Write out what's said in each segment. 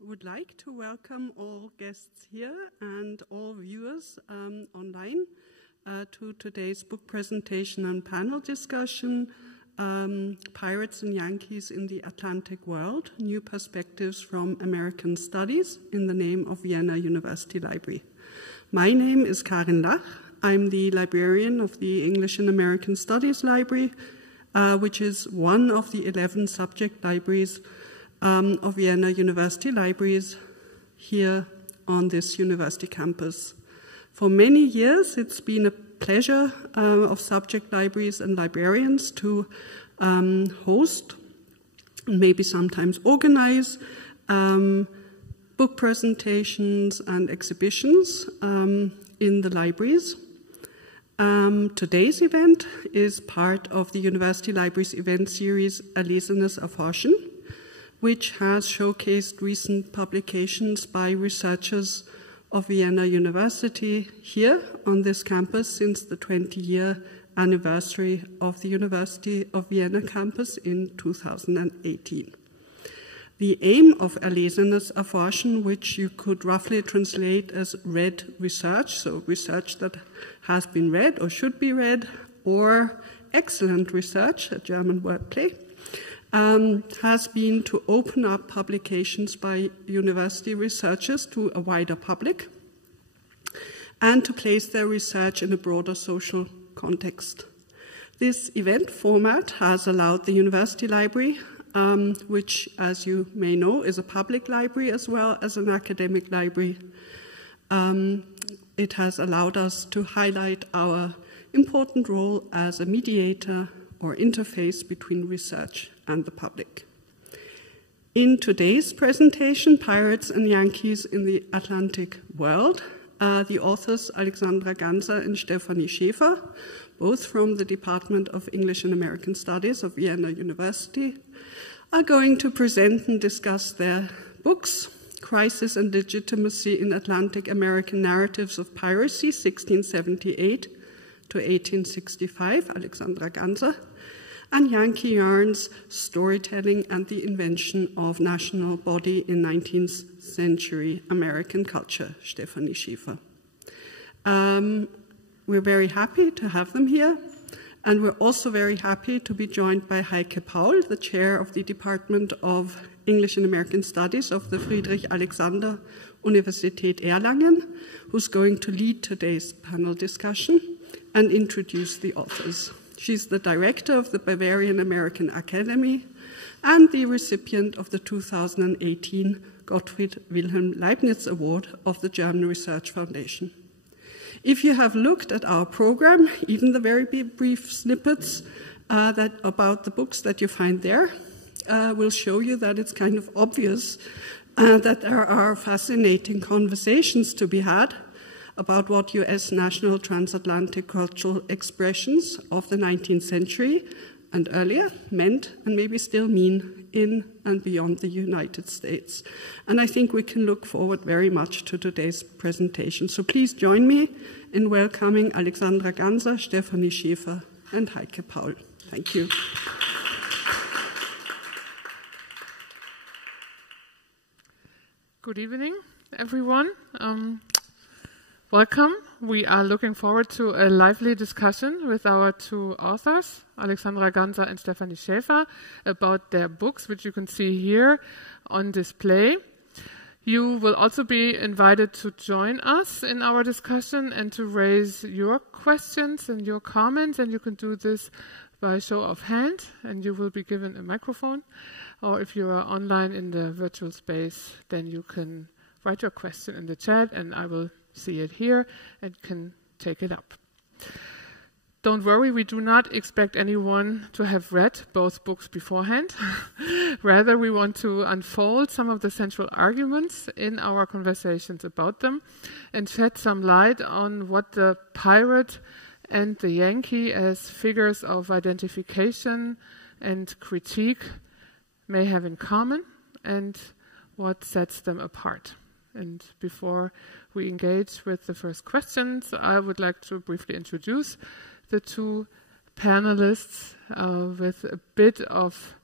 would like to welcome all guests here and all viewers online to today's book presentation and panel discussion, Pirates and Yankees in the Atlantic World, New Perspectives from American Studies, in the name of Vienna University Library. My name is Karin Lach. I'm the librarian of the English and American Studies Library, which is one of the 11 subject libraries of Vienna University Libraries here on this university campus. For many years, it's been a pleasure of subject libraries and librarians to host, maybe sometimes organize, book presentations and exhibitions in the libraries. Today's event is part of the University Libraries event series Erlesenes Erforschen, which has showcased recent publications by researchers of Vienna University here on this campus since the 20-year anniversary of the University of Vienna campus in 2018. The aim of Erlesenes Erforschen, which you could roughly translate as read research, so research that has been read or should be read, or excellent research, a German wordplay, has been to open up publications by university researchers to a wider public and to place their research in a broader social context. This event format has allowed the University Library, which, as you may know, is a public library as well as an academic library. It has allowed us to highlight our important role as a mediator or interface between research and the public. In today's presentation, Pirates and Yankees in the Atlantic World, the authors Alexandra Ganser and Stefanie Schäfer, both from the Department of English and American Studies of Vienna University, are going to present and discuss their books, Crisis and Legitimacy in Atlantic American Narratives of Piracy, 1678 to 1865, Alexandra Ganser, and Yankee Yarns, Storytelling and the Invention of National Body in 19th Century American Culture, Stefanie Schäfer. We're very happy to have them here, and we're also very happy to be joined by Heike Paul, the chair of the Department of English and American Studies of the Friedrich-Alexander Universität Erlangen, who's going to lead today's panel discussion and introduce the authors. She's the director of the Bavarian American Academy and the recipient of the 2018 Gottfried Wilhelm Leibniz Award of the German Research Foundation. If you have looked at our program, even the very brief snippets about the books that you find there will show you that it's kind of obvious that there are fascinating conversations to be had about what U.S. national transatlantic cultural expressions of the 19th century and earlier meant and maybe still mean in and beyond the United States. And I think we can look forward very much to today's presentation. So please join me in welcoming Alexandra Ganser, Stefanie Schäfer, and Heike Paul. Thank you. Good evening, everyone. Welcome. We are looking forward to a lively discussion with our two authors, Alexandra Ganser and Stefanie Schäfer, about their books, which you can see here on display. You will also be invited to join us in our discussion and to raise your questions and your comments, and you can do this by show of hand, and you will be given a microphone. Or if you are online in the virtual space, then you can write your question in the chat, and I will see it here and can take it up. Don't worry, we do not expect anyone to have read both books beforehand. Rather, we want to unfold some of the central arguments in our conversations about them and shed some light on what the pirate and the Yankee as figures of identification and critique may have in common and what sets them apart. And before we engage with the first questions, I would like to briefly introduce the two panelists with a bit of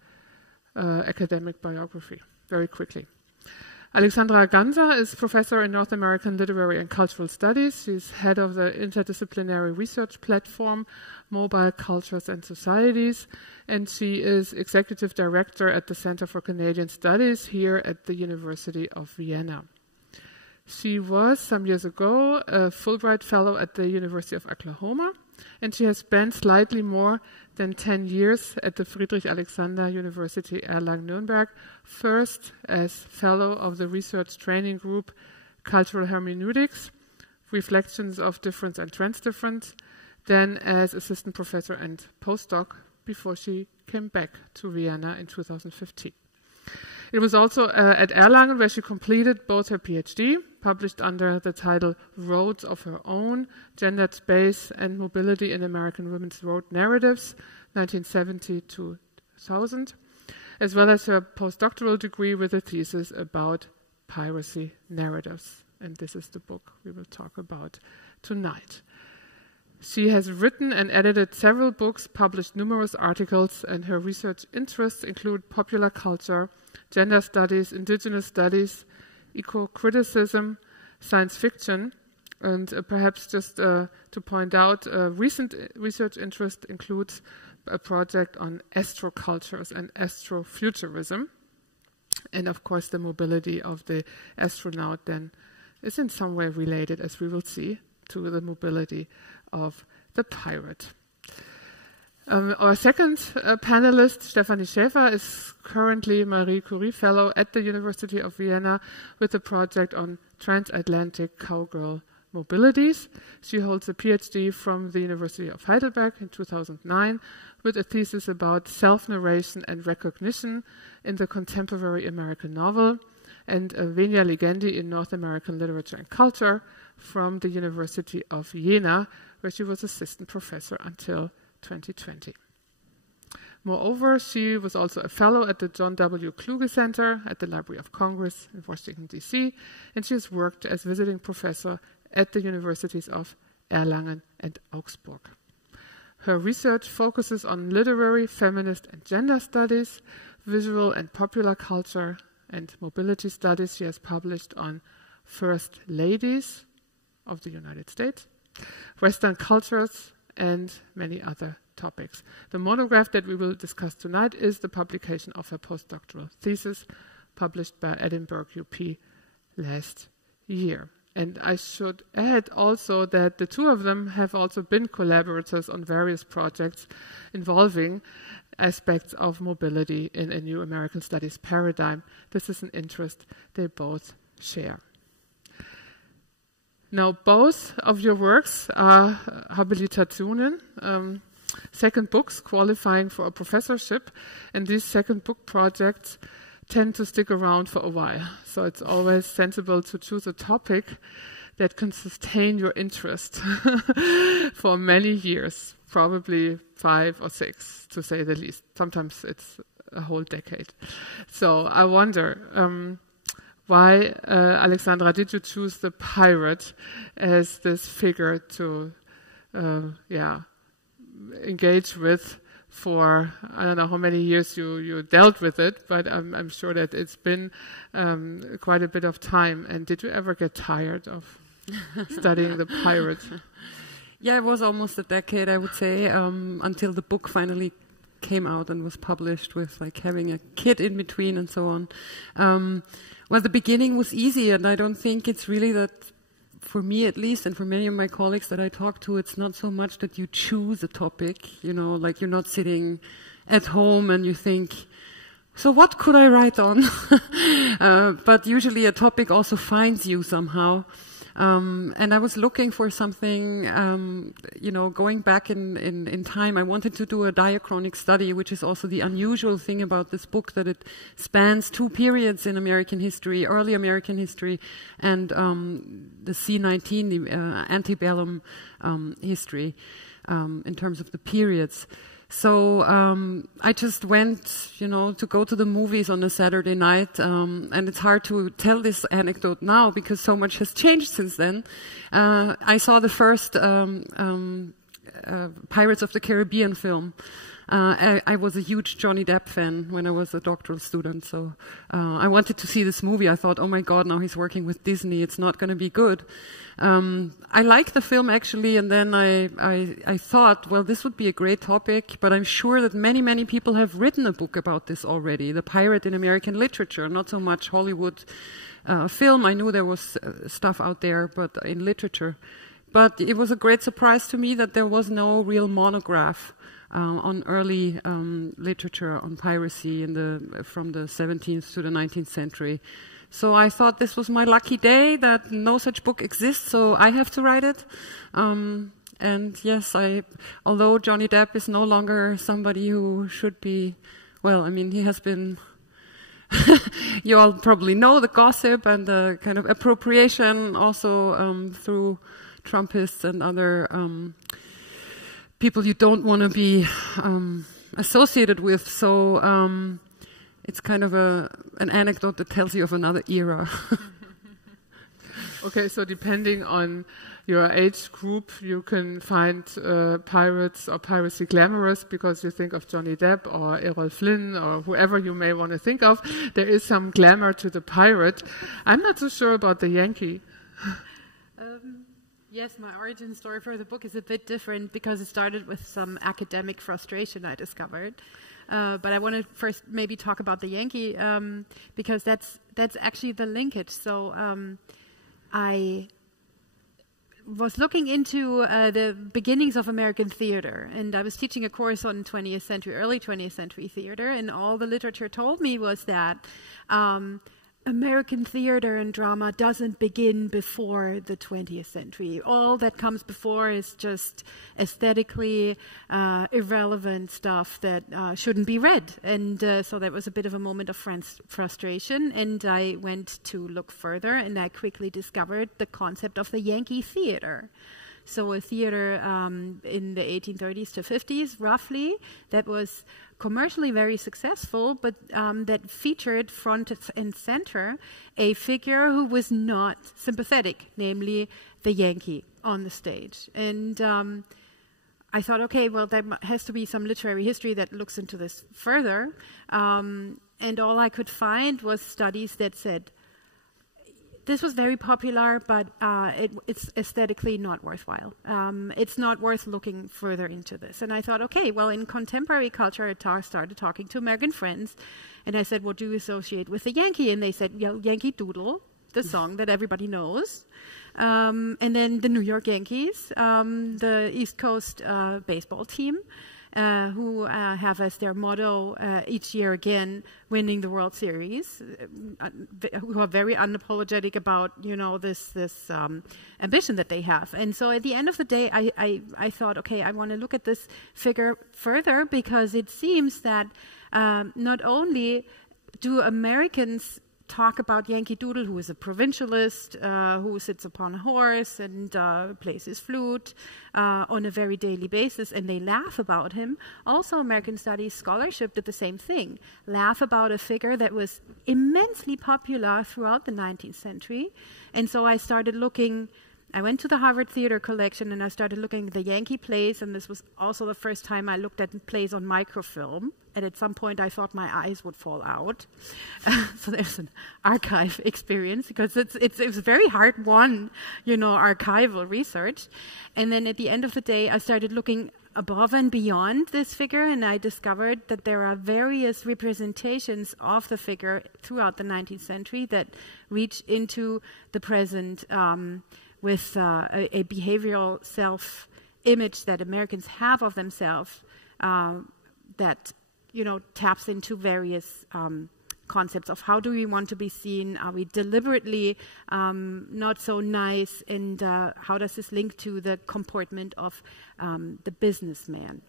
academic biography, very quickly. Alexandra Ganza is professor in North American Literary and Cultural Studies. She's head of the interdisciplinary research platform, Mobile Cultures and Societies, and she is executive director at the Center for Canadian Studies here at the University of Vienna. She was, some years ago, a Fulbright Fellow at the University of Oklahoma, and she has spent slightly more than 10 years at the Friedrich Alexander University Erlangen-Nuremberg, first as Fellow of the Research Training Group Cultural Hermeneutics, Reflections of Difference and Transdifference, then as Assistant Professor and Postdoc before she came back to Vienna in 2015. It was also at Erlangen where she completed both her PhD, published under the title Roads of Her Own, Gendered Space and Mobility in American Women's Road Narratives, 1970 to 2000, as well as her postdoctoral degree with a thesis about piracy narratives. And this is the book we will talk about tonight. She has written and edited several books, published numerous articles, and her research interests include popular culture, gender studies, indigenous studies, eco-criticism, science fiction, and perhaps just to point out, recent research interest includes a project on astrocultures and astrofuturism. And of course, the mobility of the astronaut then is in some way related, as we will see, to the mobility of the pirate. Our second panelist, Stefanie Schäfer, is currently Marie Curie Fellow at the University of Vienna with a project on transatlantic cowgirl mobilities. She holds a PhD from the University of Heidelberg in 2009 with a thesis about self-narration and recognition in the contemporary American novel, and Venia Legendi in North American Literature and Culture from the University of Jena, where she was assistant professor until 2020. Moreover, she was also a fellow at the John W. Kluge Center at the Library of Congress in Washington, D.C., and she has worked as visiting professor at the universities of Erlangen and Augsburg. Her research focuses on literary, feminist, and gender studies, visual and popular culture, and mobility studies. She has published on First Ladies of the United States, Western cultures, and many other topics. The monograph that we will discuss tonight is the publication of her postdoctoral thesis, published by Edinburgh UP last year. And I should add also that the two of them have also been collaborators on various projects involving aspects of mobility in a new American studies paradigm. This is an interest they both share. Now, both of your works are Habilitationen, second books qualifying for a professorship, and these second book projects tend to stick around for a while. So it's always sensible to choose a topic that can sustain your interest for many years, probably 5 or 6, to say the least. Sometimes it's a whole decade. So I wonder, why, Alexandra, did you choose the pirate as this figure to engage with for, I don't know how many years you dealt with it, but I'm sure that it's been quite a bit of time. And did you ever get tired of studying the pirate? Yeah, it was almost a decade, I would say, until the book finally came out and was published, with like having a kid in between and so on. Well, the beginning was easy, and I don't think it's really that, for me at least, and for many of my colleagues that I talk to, it's not so much that you choose a topic, you know, like you're not sitting at home and you think, so what could I write on? But usually a topic also finds you somehow. And I was looking for something, you know, going back in time. I wanted to do a diachronic study, which is also the unusual thing about this book, that it spans 2 periods in American history, early American history, and the C19, the antebellum history, in terms of the periods. So I just went, you know, to go to the movies on a Saturday night, and it's hard to tell this anecdote now because so much has changed since then. I saw the first Pirates of the Caribbean film, I was a huge Johnny Depp fan when I was a doctoral student, so I wanted to see this movie. I thought, oh my God, now he's working with Disney, it's not going to be good. I liked the film actually, and then I thought, well, this would be a great topic, but I'm sure that many, many people have written a book about this already, the pirate in American literature, not so much Hollywood film. I knew there was stuff out there, but in literature. But it was a great surprise to me that there was no real monograph on early literature on piracy from the 17th to the 19th century. So I thought this was my lucky day that no such book exists, so I have to write it. And yes, although Johnny Depp is no longer somebody who should be, well, I mean, he has been, you all probably know the gossip and the kind of appropriation also through Trumpists and other people you don't want to be associated with. So it's kind of an anecdote that tells you of another era. Okay, so depending on your age group, you can find pirates or piracy glamorous because you think of Johnny Depp or Errol Flynn or whoever you may want to think of. There is some glamour to the pirate. I'm not so sure about the Yankee. Yes, my origin story for the book is a bit different because it started with some academic frustration I discovered. But I want to first maybe talk about the Yankee because that's actually the linkage. So I was looking into the beginnings of American theater, and I was teaching a course on early 20th century theater, and all the literature told me was that American theater and drama doesn't begin before the 20th century. All that comes before is just aesthetically irrelevant stuff that shouldn't be read. And so that was a bit of a moment of frustration. And I went to look further, and I quickly discovered the concept of the Yankee theater. So a theater in the 1830s to 50s, roughly, that was commercially very successful, but that featured front and center a figure who was not sympathetic, namely the Yankee on the stage. And I thought, okay, well, there has to be some literary history that looks into this further. And all I could find was studies that said, this was very popular, but it's aesthetically not worthwhile. It's not worth looking further into this. And I thought, okay, well, in contemporary culture, I started talking to American friends, and I said, what do you associate with the Yankee? And they said, well, Yankee Doodle, the song that everybody knows. And then the New York Yankees, the East Coast baseball team, who have as their motto each year again, winning the World Series, who are very unapologetic about, you know, this ambition that they have. And so at the end of the day, I thought, okay, I want to look at this figure further because it seems that not only do Americans talk about Yankee Doodle, who is a provincialist, who sits upon a horse and plays his flute on a very daily basis, and they laugh about him. Also, American Studies scholarship did the same thing, laugh about a figure that was immensely popular throughout the 19th century. And so I started looking, I went to the Harvard Theater Collection and I started looking at the Yankee plays, and this was also the first time I looked at plays on microfilm. And at some point I thought my eyes would fall out. So there's an archive experience because it's very hard won, you know, archival research. And then at the end of the day, I started looking above and beyond this figure, and I discovered that there are various representations of the figure throughout the 19th century that reach into the present with a behavioral self-image that Americans have of themselves that, you know, taps into various concepts of how do we want to be seen, are we deliberately not so nice, and how does this link to the comportment of the businessman.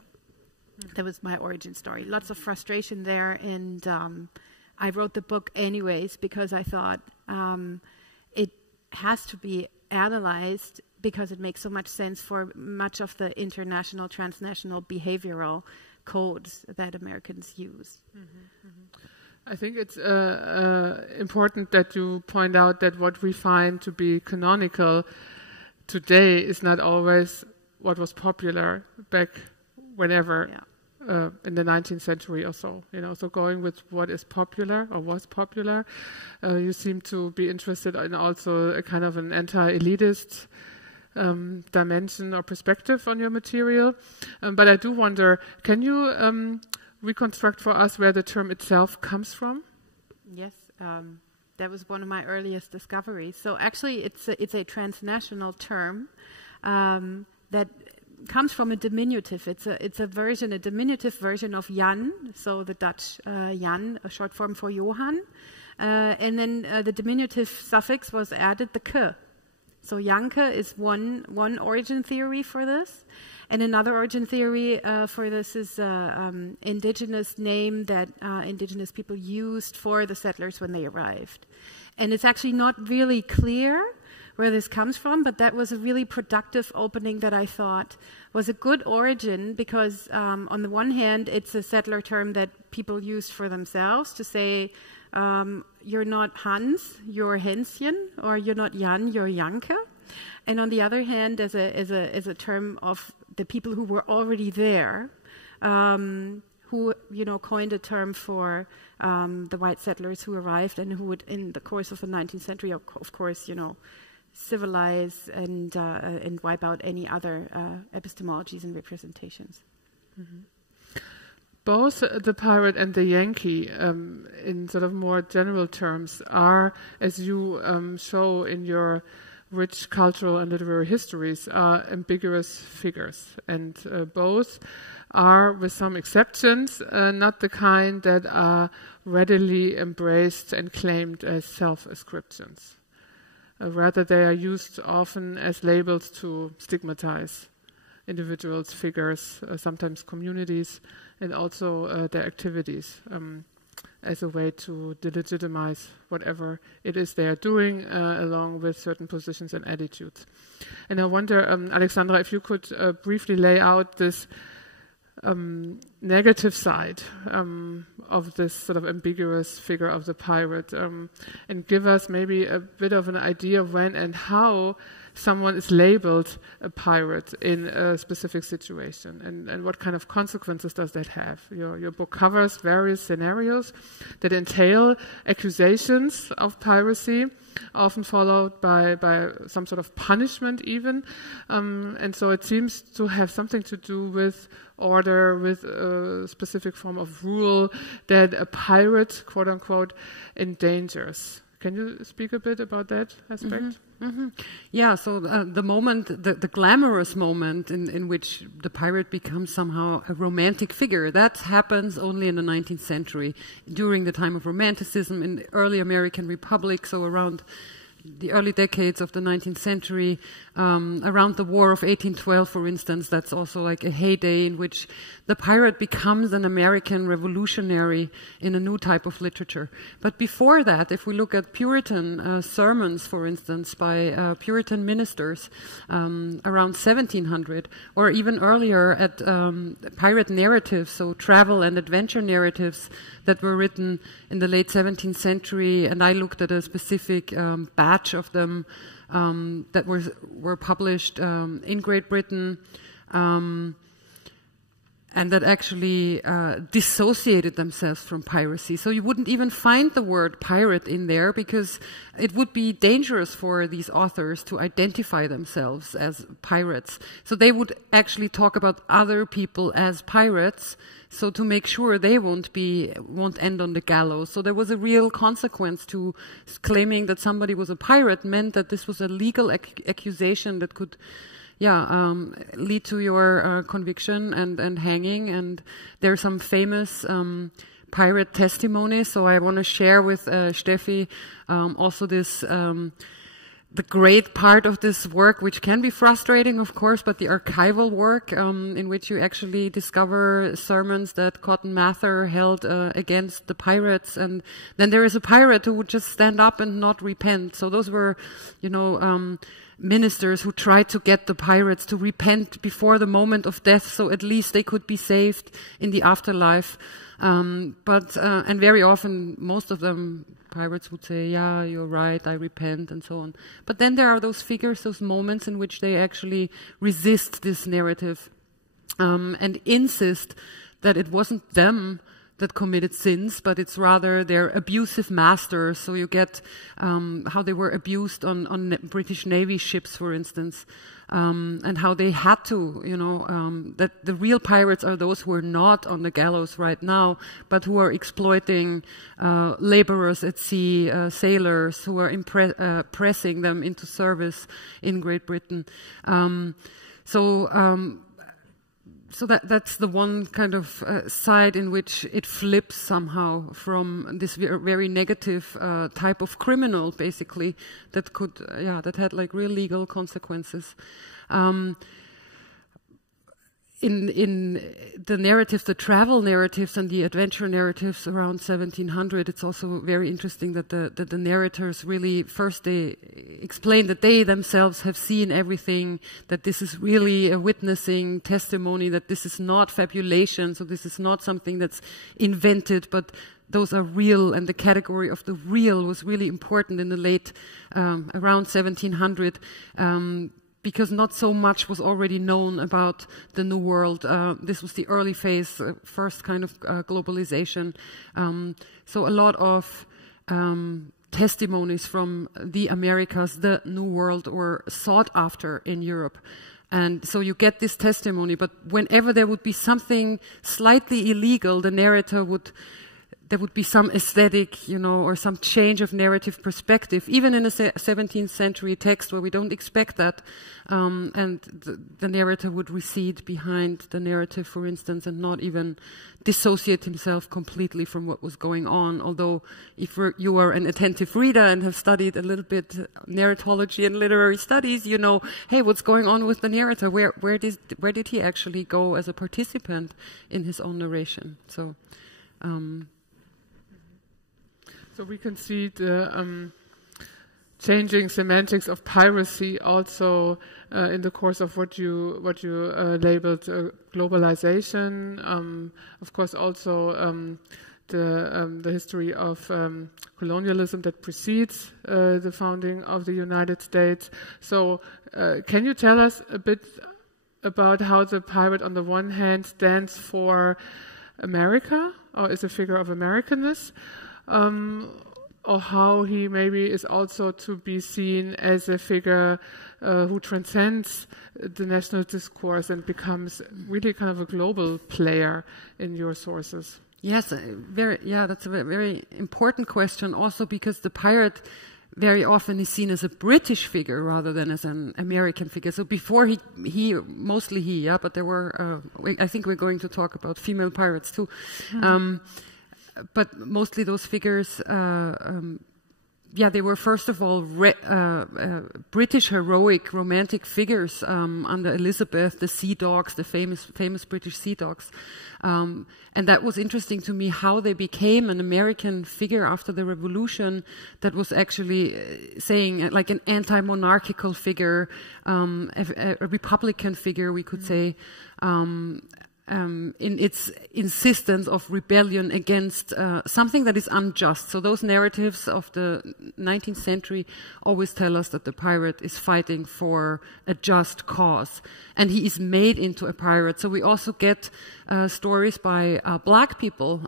That was my origin story. Lots of frustration there, and I wrote the book anyways because I thought it has to be analyzed because it makes so much sense for much of the international, transnational behavioral codes that Americans use. Mm-hmm, mm-hmm. I think it's important that you point out that what we find to be canonical today is not always what was popular back whenever. in the 19th century or so. So going with what is popular or was popular. You seem to be interested in also a kind of an anti-elitist dimension or perspective on your material. But I do wonder, can you reconstruct for us where the term itself comes from? Yes, that was one of my earliest discoveries. So actually, it's a transnational term that comes from a diminutive. It's a diminutive version of Jan, so the Dutch Jan, a short form for Johann. And then the diminutive suffix was added, the ke. So Janke is one origin theory for this. And another origin theory for this is indigenous name that indigenous people used for the settlers when they arrived. And it's actually not really clear where this comes from, but that was a really productive opening that I thought was a good origin because on the one hand, it's a settler term that people used for themselves to say, you're not Hans, you're Hänschen, or you're not Jan, you're Janke. And on the other hand, as a term of the people who were already there, who coined a term for the white settlers who arrived and who would, in the course of the 19th century, of course, civilize and wipe out any other epistemologies and representations. Mm-hmm. Both the pirate and the Yankee, in sort of more general terms, are, as you show in your rich cultural and literary histories, are ambiguous figures. And both are, with some exceptions, not the kind that are readily embraced and claimed as self-ascriptions. Rather, they are used often as labels to stigmatize individuals, figures, sometimes communities, and also their activities as a way to delegitimize whatever it is they are doing, along with certain positions and attitudes. And I wonder, Alexandra, if you could briefly lay out this negative side of this sort of ambiguous figure of the pirate, and give us maybe a bit of an idea of when and how someone is labeled a pirate in a specific situation, and what kind of consequences does that have? Your book covers various scenarios that entail accusations of piracy, often followed by some sort of punishment even, and so it seems to have something to do with order, with a specific form of rule that a pirate, quote unquote, endangers. Can you speak a bit about that aspect? Mm-hmm. Mm-hmm. Yeah, so the moment, the glamorous moment in which the pirate becomes somehow a romantic figure, that happens only in the 19th century, during the time of Romanticism in the early American Republic, so around the early decades of the 19th century, around the War of 1812, for instance. That's also like a heyday in which the pirate becomes an American revolutionary in a new type of literature. But before that, if we look at Puritan sermons, for instance, by Puritan ministers around 1700, or even earlier at pirate narratives, so travel and adventure narratives that were written in the late 17th century, and I looked at a specific batch of them that were published in Great Britain, and that actually dissociated themselves from piracy. So you wouldn't even find the word pirate in there because it would be dangerous for these authors to identify themselves as pirates. So they would actually talk about other people as pirates, so to make sure they won't end on the gallows. So there was a real consequence to claiming that somebody was a pirate, meant that this was a legal accusation that could lead to your conviction and hanging. And there are some famous pirate testimonies. So I want to share with Steffi also this the great part of this work, which can be frustrating, of course, but the archival work in which you actually discover sermons that Cotton Mather held against the pirates. And then there is a pirate who would just stand up and not repent. So those were, ministers who tried to get the pirates to repent before the moment of death, so at least they could be saved in the afterlife. And very often, most of them, pirates would say, yeah, you're right, I repent, and so on. But then there are those figures, those moments in which they actually resist this narrative and insist that it wasn't them that committed sins, but it's rather their abusive masters. So you get how they were abused on British Navy ships, for instance, and how they had to, that the real pirates are those who are not on the gallows right now, but who are exploiting laborers at sea, sailors, who are pressing them into service in Great Britain. So that's the one kind of side in which it flips somehow from this very negative type of criminal, basically, that had like real legal consequences. In the narratives, the travel narratives and the adventure narratives around 1700, it's also very interesting that the narrators really, first they explain that they themselves have seen everything, that this is really a witnessing testimony, that this is not fabulation, so this is not something that's invented, but those are real, and the category of the real was really important in the late, around 1700, because not so much was already known about the New World. This was the early phase, first kind of globalization. So a lot of testimonies from the Americas, the New World, were sought after in Europe. And so you get this testimony, but whenever there would be something slightly illegal, the narrator there would be some aesthetic, or some change of narrative perspective, even in a 17th century text where we don't expect that. And the narrator would recede behind the narrative, for instance, and not even dissociate himself completely from what was going on. Although if you are an attentive reader and have studied a little bit narratology and literary studies, you know, hey, what's going on with the narrator? Where did he actually go as a participant in his own narration? So we can see the changing semantics of piracy also in the course of what you labeled globalization. Of course, also the history of colonialism that precedes the founding of the United States. So, can you tell us a bit about how the pirate, on the one hand, stands for America, or is a figure of Americanness? Or how he maybe is also to be seen as a figure who transcends the national discourse and becomes really kind of a global player in your sources. Yes, that's a very important question, also because the pirate very often is seen as a British figure rather than as an American figure. So before mostly he, but there were, I think we're going to talk about female pirates too. Mm-hmm. But mostly those figures, they were first of all British heroic romantic figures under Elizabeth, the Sea Dogs, the famous British Sea Dogs. And that was interesting to me, how they became an American figure after the Revolution that was actually saying like an anti-monarchical figure, a Republican figure, we could say, in its insistence of rebellion against something that is unjust. So those narratives of the 19th century always tell us that the pirate is fighting for a just cause, and he is made into a pirate. So we also get stories by black people,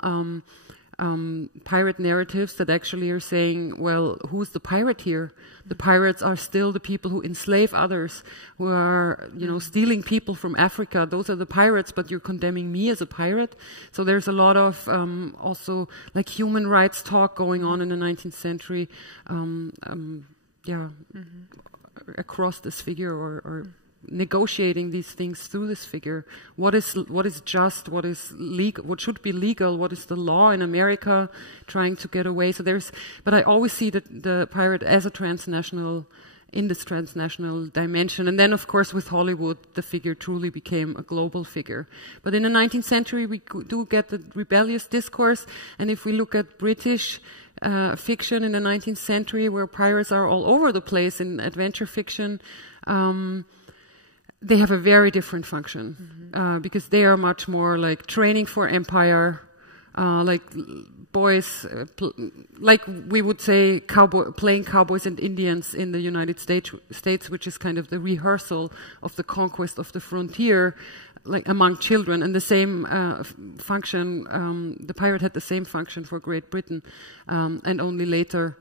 pirate narratives that actually are saying, well, who's the pirate here? The pirates are still the people who enslave others, who are, stealing people from Africa. Those are the pirates, but you're condemning me as a pirate. So there's a lot of also like human rights talk going on in the 19th century, across this figure, or negotiating these things through this figure. What is just, what is legal, what should be legal, what is the law in America, trying to get away. So but I always see the pirate as a transnational, in this transnational dimension. And then, of course, with Hollywood, the figure truly became a global figure. But in the 19th century, we do get the rebellious discourse. And if we look at British fiction in the 19th century, where pirates are all over the place in adventure fiction, they have a very different function, because they are much more like training for empire, like boys, like we would say playing cowboys and Indians in the United States, which is kind of the rehearsal of the conquest of the frontier. like among children, and the same function. The pirate had the same function for Great Britain, and only later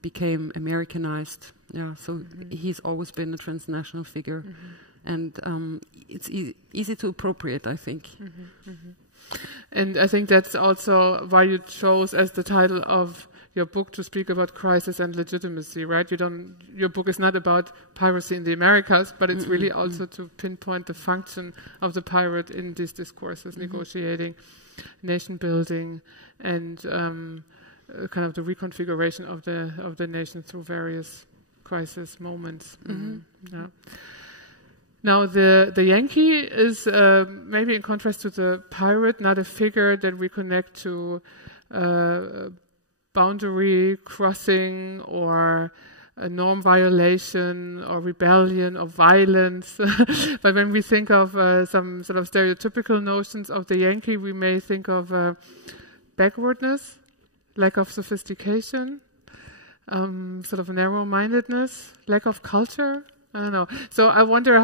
became Americanized. Yeah, so he's always been a transnational figure, and it's easy to appropriate, I think. And I think that's also why you chose as the title of your book to speak about crisis and legitimacy, right? Your book is not about piracy in the Americas, but it's really also to pinpoint the function of the pirate in these discourses, negotiating, nation building, and kind of the reconfiguration of the nation through various crisis moments. Yeah. Now, the Yankee is maybe in contrast to the pirate, not a figure that we connect to boundary crossing or a norm violation or rebellion or violence. But when we think of some sort of stereotypical notions of the Yankee, we may think of backwardness, lack of sophistication, sort of narrow-mindedness, lack of culture. I don't know. So I wonder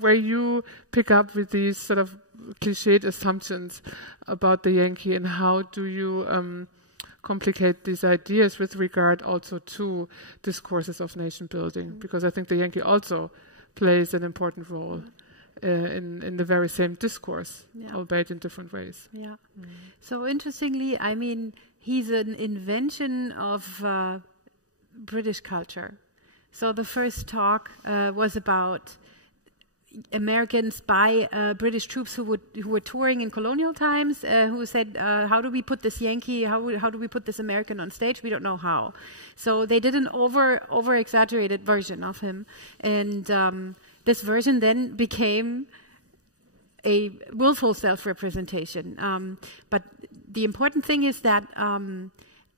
where you pick up with these sort of cliched assumptions about the Yankee, and how do you complicate these ideas with regard also to discourses of nation building? Because I think the Yankee also plays an important role in the very same discourse, albeit in different ways. Yeah. So interestingly, I mean, he's an invention of British culture. So the first talk was about Americans by British troops who were touring in colonial times, who said, how do we put this Yankee, how do we put this American on stage? We don't know how. So they did an over-exaggerated version of him. And this version then became a willful self-representation. But the important thing is that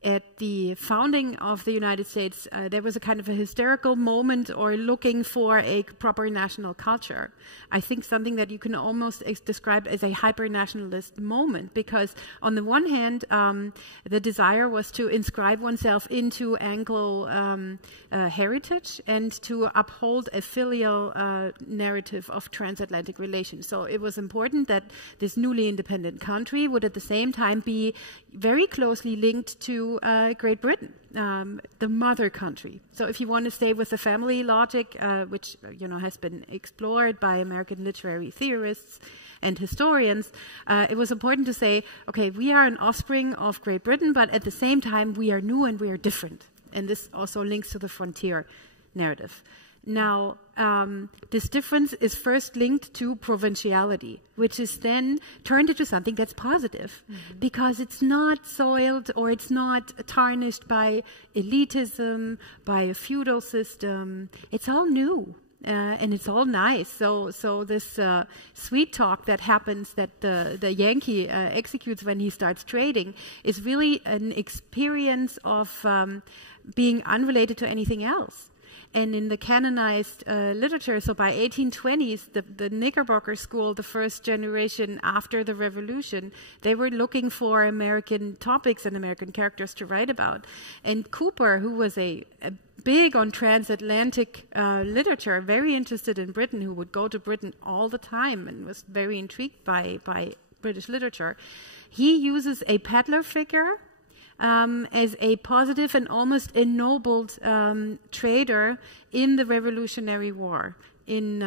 at the founding of the United States, there was a kind of a hysterical moment or looking for a proper national culture. I think something that you can almost describe as a hyper-nationalist moment, because on the one hand, the desire was to inscribe oneself into Anglo heritage and to uphold a filial narrative of transatlantic relations. So it was important that this newly independent country would at the same time be very closely linked to Great Britain, the mother country. So if you want to stay with the family logic, which has been explored by American literary theorists and historians, it was important to say, okay, we are an offspring of Great Britain, but at the same time we are new and we are different. And this also links to the frontier narrative. Now, this difference is first linked to provinciality, which is then turned into something that's positive, because it's not soiled or it's not tarnished by elitism, by a feudal system. It's all new. And it's all nice. So this sweet talk that happens, that the Yankee executes when he starts trading, is really an experience of being unrelated to anything else. And in the canonized literature, so by 1820s, the Knickerbocker School, the first generation after the Revolution, they were looking for American topics and American characters to write about. And Cooper, who was a big on transatlantic literature, very interested in Britain, who would go to Britain all the time and was very intrigued by British literature, he uses a peddler figure as a positive and almost ennobled trader in the Revolutionary War in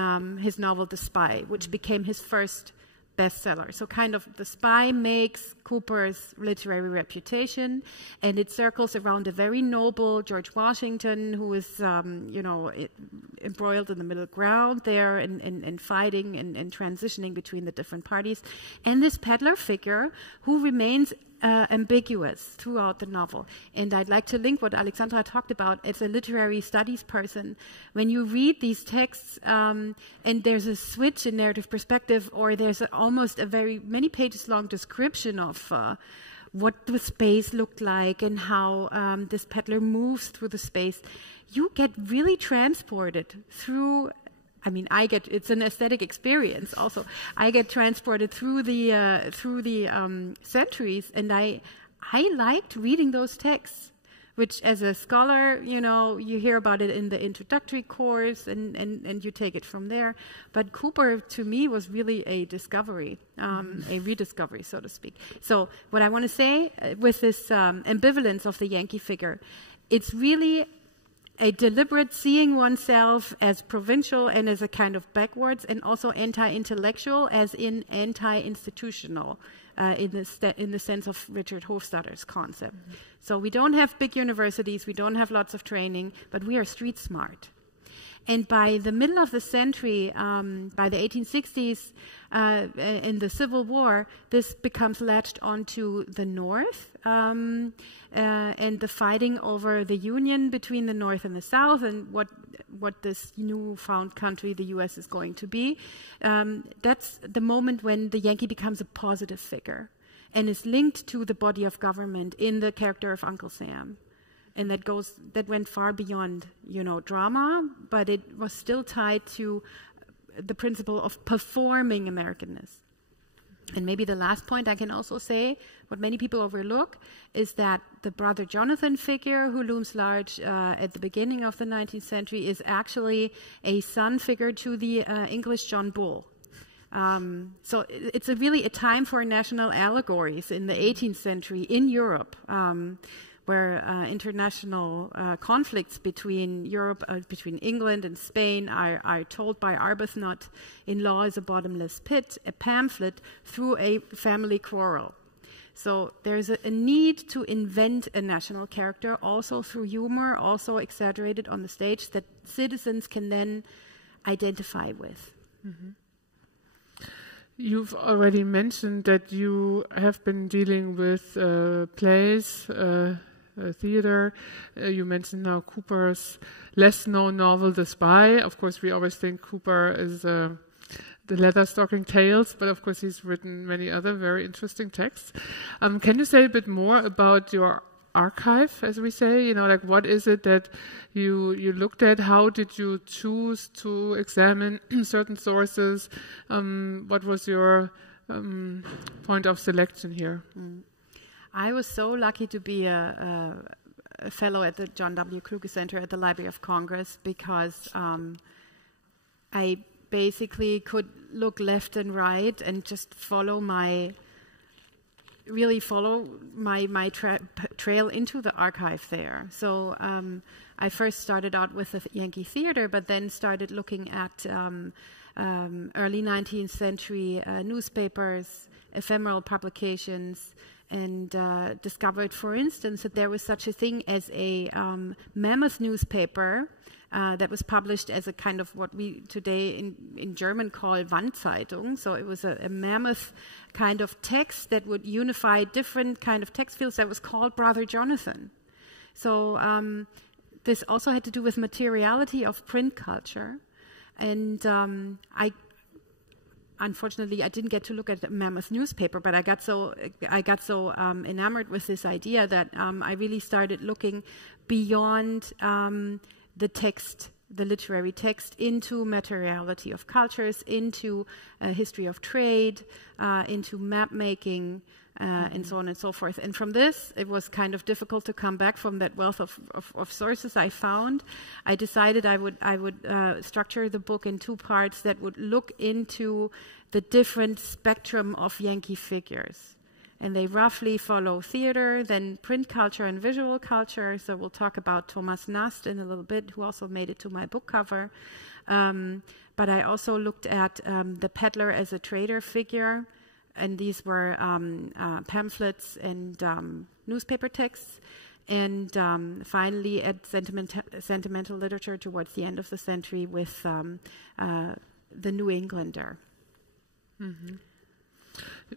his novel The Spy, which became his first bestseller. So kind of The Spy makes Cooper's literary reputation, and it circles around a very noble George Washington, who is, embroiled in the middle ground there and fighting and transitioning between the different parties. And this peddler figure who remains ambiguous throughout the novel. And I'd like to link what Alexandra talked about as a literary studies person. When you read these texts and there's a switch in narrative perspective, or there's almost a very many pages long description of what the space looked like and how this peddler moves through the space, you get really transported through. I mean, it's an aesthetic experience also. I get transported through the centuries, and I liked reading those texts which as a scholar, you hear about it in the introductory course and you take it from there. But Cooper, to me, was really a discovery, a rediscovery, so to speak. So what I want to say with this ambivalence of the Yankee figure, it's really a deliberate seeing oneself as provincial and as a kind of backwards, and also anti-intellectual as in anti-institutional in the sense of Richard Hofstadter's concept. So we don't have big universities, we don't have lots of training, but we are street smart. And by the middle of the century, by the 1860s, in the Civil War, this becomes latched onto the North and the fighting over the union between the North and the South and what this newfound country, the U.S., is going to be. That's the moment when the Yankee becomes a positive figure and is linked to the body of government in the character of Uncle Sam. And that went far beyond, drama, but it was still tied to the principle of performing Americanness. And maybe the last point I can also say, what many people overlook, is that the Brother Jonathan figure, who looms large at the beginning of the 19th century, is actually a son figure to the English John Bull. So it's really a time for national allegories in the 18th century in Europe. Where international conflicts between between England and Spain are told by Arbuthnot in Law is a Bottomless Pit, a pamphlet through a family quarrel. So there's a need to invent a national character, also through humor, also exaggerated on the stage, that citizens can then identify with. Mm-hmm. You've already mentioned that you have been dealing with plays, theater. You mentioned now Cooper's less-known novel, The Spy. Of course, we always think Cooper is the Leatherstocking Tales, but of course he's written many other very interesting texts. Can you say a bit more about your archive, as we say? What is it that you looked at? How did you choose to examine certain sources? What was your point of selection here? I was so lucky to be a fellow at the John W. Kluge Center at the Library of Congress, because I basically could look left and right and just follow my trail into the archive there. So I first started out with the Yankee Theater, but then started looking at early 19th century newspapers, ephemeral publications, and discovered, for instance, that there was such a thing as a mammoth newspaper that was published as a kind of what we today in German call Wandzeitung. So it was a mammoth kind of text that would unify different kind of text fields that was called Brother Jonathan. So this also had to do with materiality of print culture. And unfortunately, I didn't get to look at the mammoth newspaper, but I got so enamored with this idea that I really started looking beyond the text, the literary text, into materiality of cultures, into history of trade, into map making, and so on and so forth. And from this, it was kind of difficult to come back from that wealth of sources I found. I decided I would structure the book in two parts that would look into the different spectrum of Yankee figures. And they roughly follow theater, then print culture and visual culture. So we'll talk about Thomas Nast in a little bit, who also made it to my book cover. But I also looked at the peddler as a trader figure. And these were pamphlets and newspaper texts. And finally, at sentimental literature towards the end of the century with the New Englander. Mm-hmm.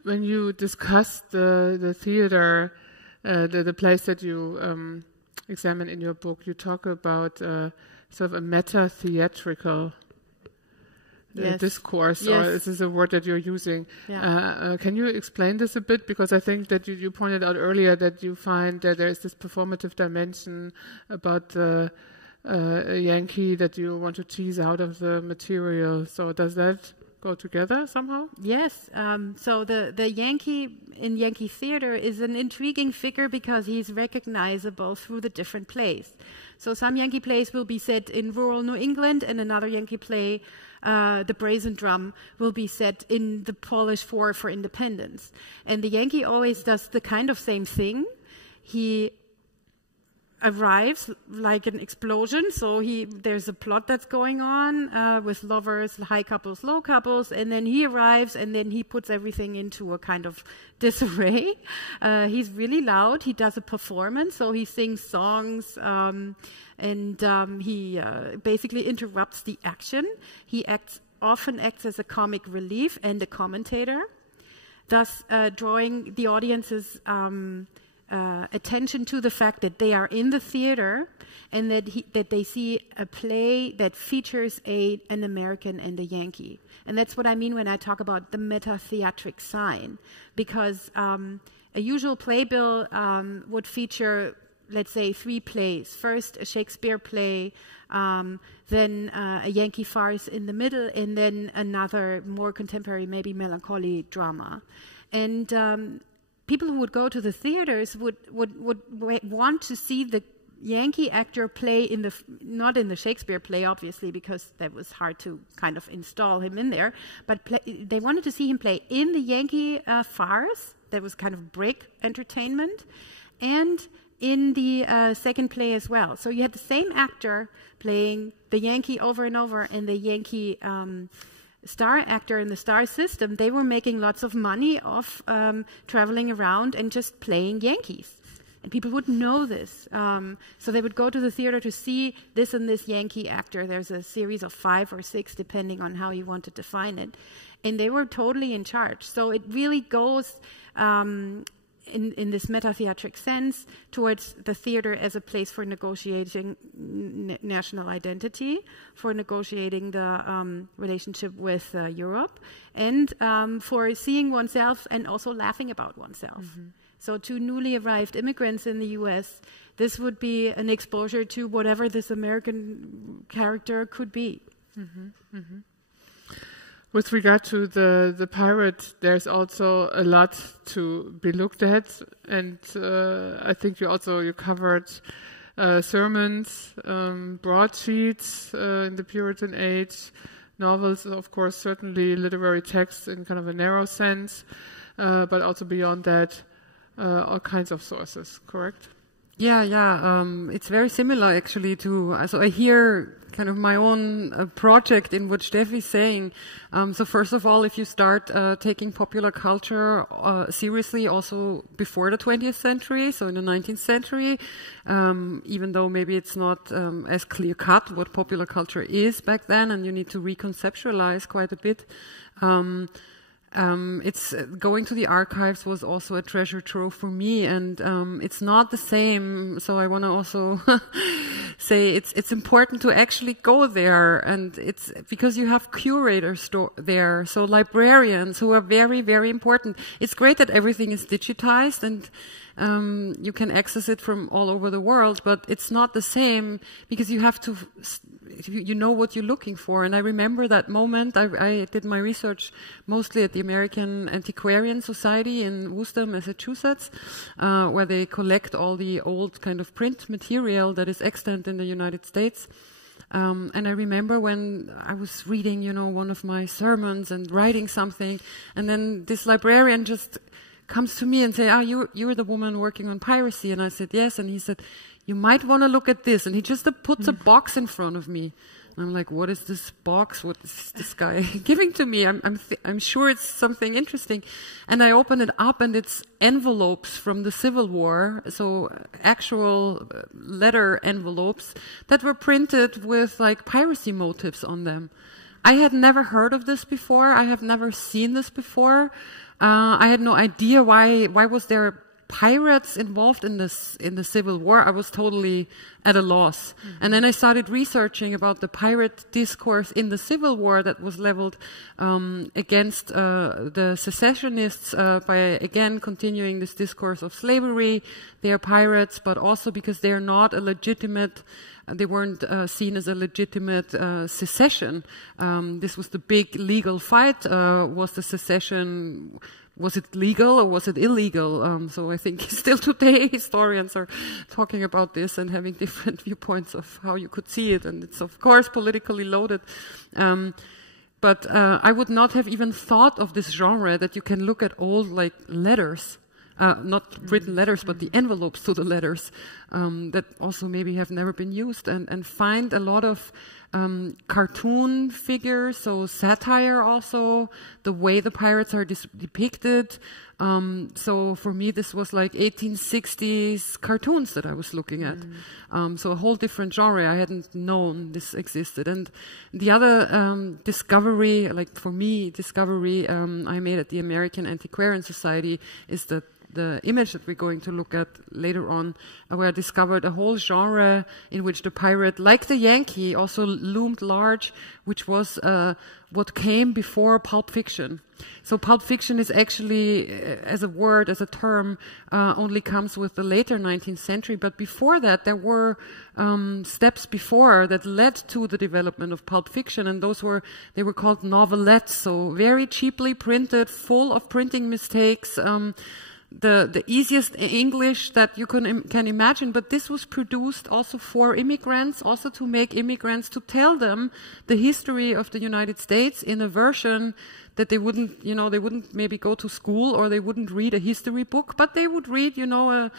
When you discuss the theater, the place that you examine in your book, you talk about sort of a meta-theatrical discourse, yes. Or this is a word that you're using. Yeah. Can you explain this a bit? Because I think that you pointed out earlier that you find that there is this performative dimension about a Yankee that you want to tease out of the material. So does that go together somehow? Yes. So the Yankee in Yankee theater is an intriguing figure because he's recognizable through the different plays. So some Yankee plays will be set in rural New England, and another Yankee play, The Brazen Drum, will be set in the Polish War for Independence. And the Yankee always does the kind of same thing. He arrives like an explosion, so there's a plot that's going on with lovers, high couples, low couples, and then he arrives and then he puts everything into a kind of disarray. He's really loud. He does a performance, so he sings songs and he basically interrupts the action. He often acts as a comic relief and a commentator, thus drawing the audience's attention to the fact that they are in the theater and that they see a play that features an American and a Yankee. And that's what I mean when I talk about the meta-theatric sign, because a usual playbill would feature, let's say, 3 plays. First, a Shakespeare play, then a Yankee farce in the middle, and then another more contemporary, maybe melancholy drama. And people who would go to the theaters would want to see the Yankee actor play not in the Shakespeare play, obviously, because that was hard to kind of install him in there, but they wanted to see him play in the Yankee farce, that was kind of break entertainment, and in the second play as well. So you had the same actor playing the Yankee over and over, and the Yankee star actor in the star system, they were making lots of money off traveling around and just playing Yankees. And people wouldn't know this. So they would go to the theater to see this and this Yankee actor. There's a series of 5 or 6, depending on how you want to define it. And they were totally in charge. So it really goes in this meta-theatric sense towards the theater as a place for negotiating national identity, for negotiating the relationship with Europe, and for seeing oneself and also laughing about oneself. Mm-hmm. So to newly arrived immigrants in the US, this would be an exposure to whatever this American character could be. Mm-hmm. Mm-hmm. With regard to the pirate, there's also a lot to be looked at, and I think you covered sermons, broadsheets in the Puritan age, novels, of course, certainly literary texts in kind of a narrow sense, but also beyond that, all kinds of sources, correct? Yeah. It's very similar actually to, so I hear kind of my own project in what Steffi's saying. So first of all, if you start taking popular culture seriously also before the 20th century, so in the 19th century, even though maybe it's not as clear-cut what popular culture is back then, and you need to reconceptualize quite a bit, it's going to the archives was also a treasure trove for me, and it's not the same. So I want to also say it's important to actually go there, and it's because you have curators there, so librarians who are very, very important. It's great that everything is digitized and you can access it from all over the world, but it's not the same because you have to, you know what you're looking for. And I remember that moment. I did my research mostly at the American Antiquarian Society in Worcester, Massachusetts, where they collect all the old kind of print material that is extant in the United States. And I remember when I was reading, one of my sermons and writing something, and then this librarian just comes to me and say, you're the woman working on piracy. And I said, yes. And he said, you might want to look at this. And he just puts a box in front of me. And I'm like, what is this box? What is this guy giving to me? I'm sure it's something interesting. And I open it up, and it's envelopes from the Civil War. So actual letter envelopes that were printed with like piracy motifs on them. I had never heard of this before. I have never seen this before. I had no idea why was there pirates involved in the Civil War, I was totally at a loss. And then I started researching about the pirate discourse in the Civil War that was leveled against the secessionists by, again, continuing this discourse of slavery. They are pirates, but also because they are not a legitimate, they weren't seen as a legitimate secession. This was the big legal fight. Was the secession, was it legal or was it illegal? So I think still today historians are talking about this and having different viewpoints of how you could see it. And it's of course politically loaded. But I would not have even thought of this genre that you can look at old like letters. Not written letters, but the envelopes to the letters that also maybe have never been used, and find a lot of cartoon figures, so satire also, the way the pirates are depicted. So for me, this was like 1860s cartoons that I was looking at. So a whole different genre. I hadn't known this existed. And the other discovery, like for me, discovery I made at the American Antiquarian Society is that the image that we're going to look at later on, where I discovered a whole genre in which the pirate, like the Yankee, also loomed large, which was what came before Pulp Fiction. So Pulp Fiction is actually, as a word, as a term, only comes with the later 19th century. But before that, there were steps before that led to the development of Pulp Fiction, and they were called novelettes, so very cheaply printed, full of printing mistakes. The easiest English that you can imagine, but this was produced also for immigrants, also to make immigrants, to tell them the history of the United States in a version that they wouldn't, they wouldn't maybe go to school, or they wouldn't read a history book, but they would read, a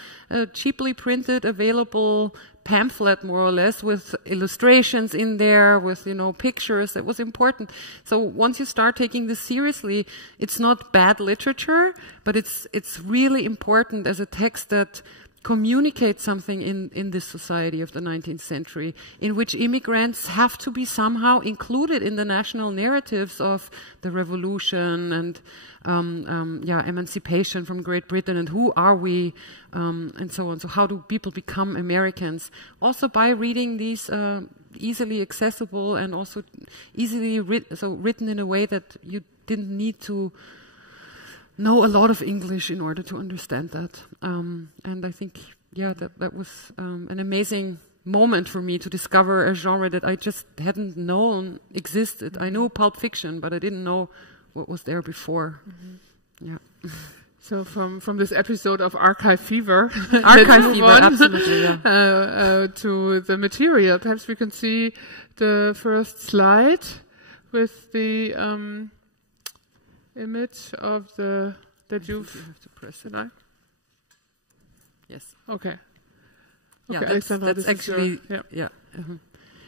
cheaply printed, available pamphlet, more or less, with illustrations in there, with, pictures. That was important. So once you start taking this seriously, it's not bad literature, but it's really important as a text that communicates something in this society of the 19th century, in which immigrants have to be somehow included in the national narratives of the revolution and emancipation from Great Britain, and who are we, and so on. So how do people become Americans? Also by reading these easily accessible and also easily written in a way that you didn't need to know a lot of English in order to understand that. And I think, that was an amazing moment for me to discover a genre that I just hadn't known existed. I knew Pulp Fiction, but I didn't know what was there before. Yeah. So from this episode of Archive Fever, absolutely, yeah. To the material, perhaps we can see the first slide with the image of that you've have to press it. Yes. Okay. Yeah, okay, that's actually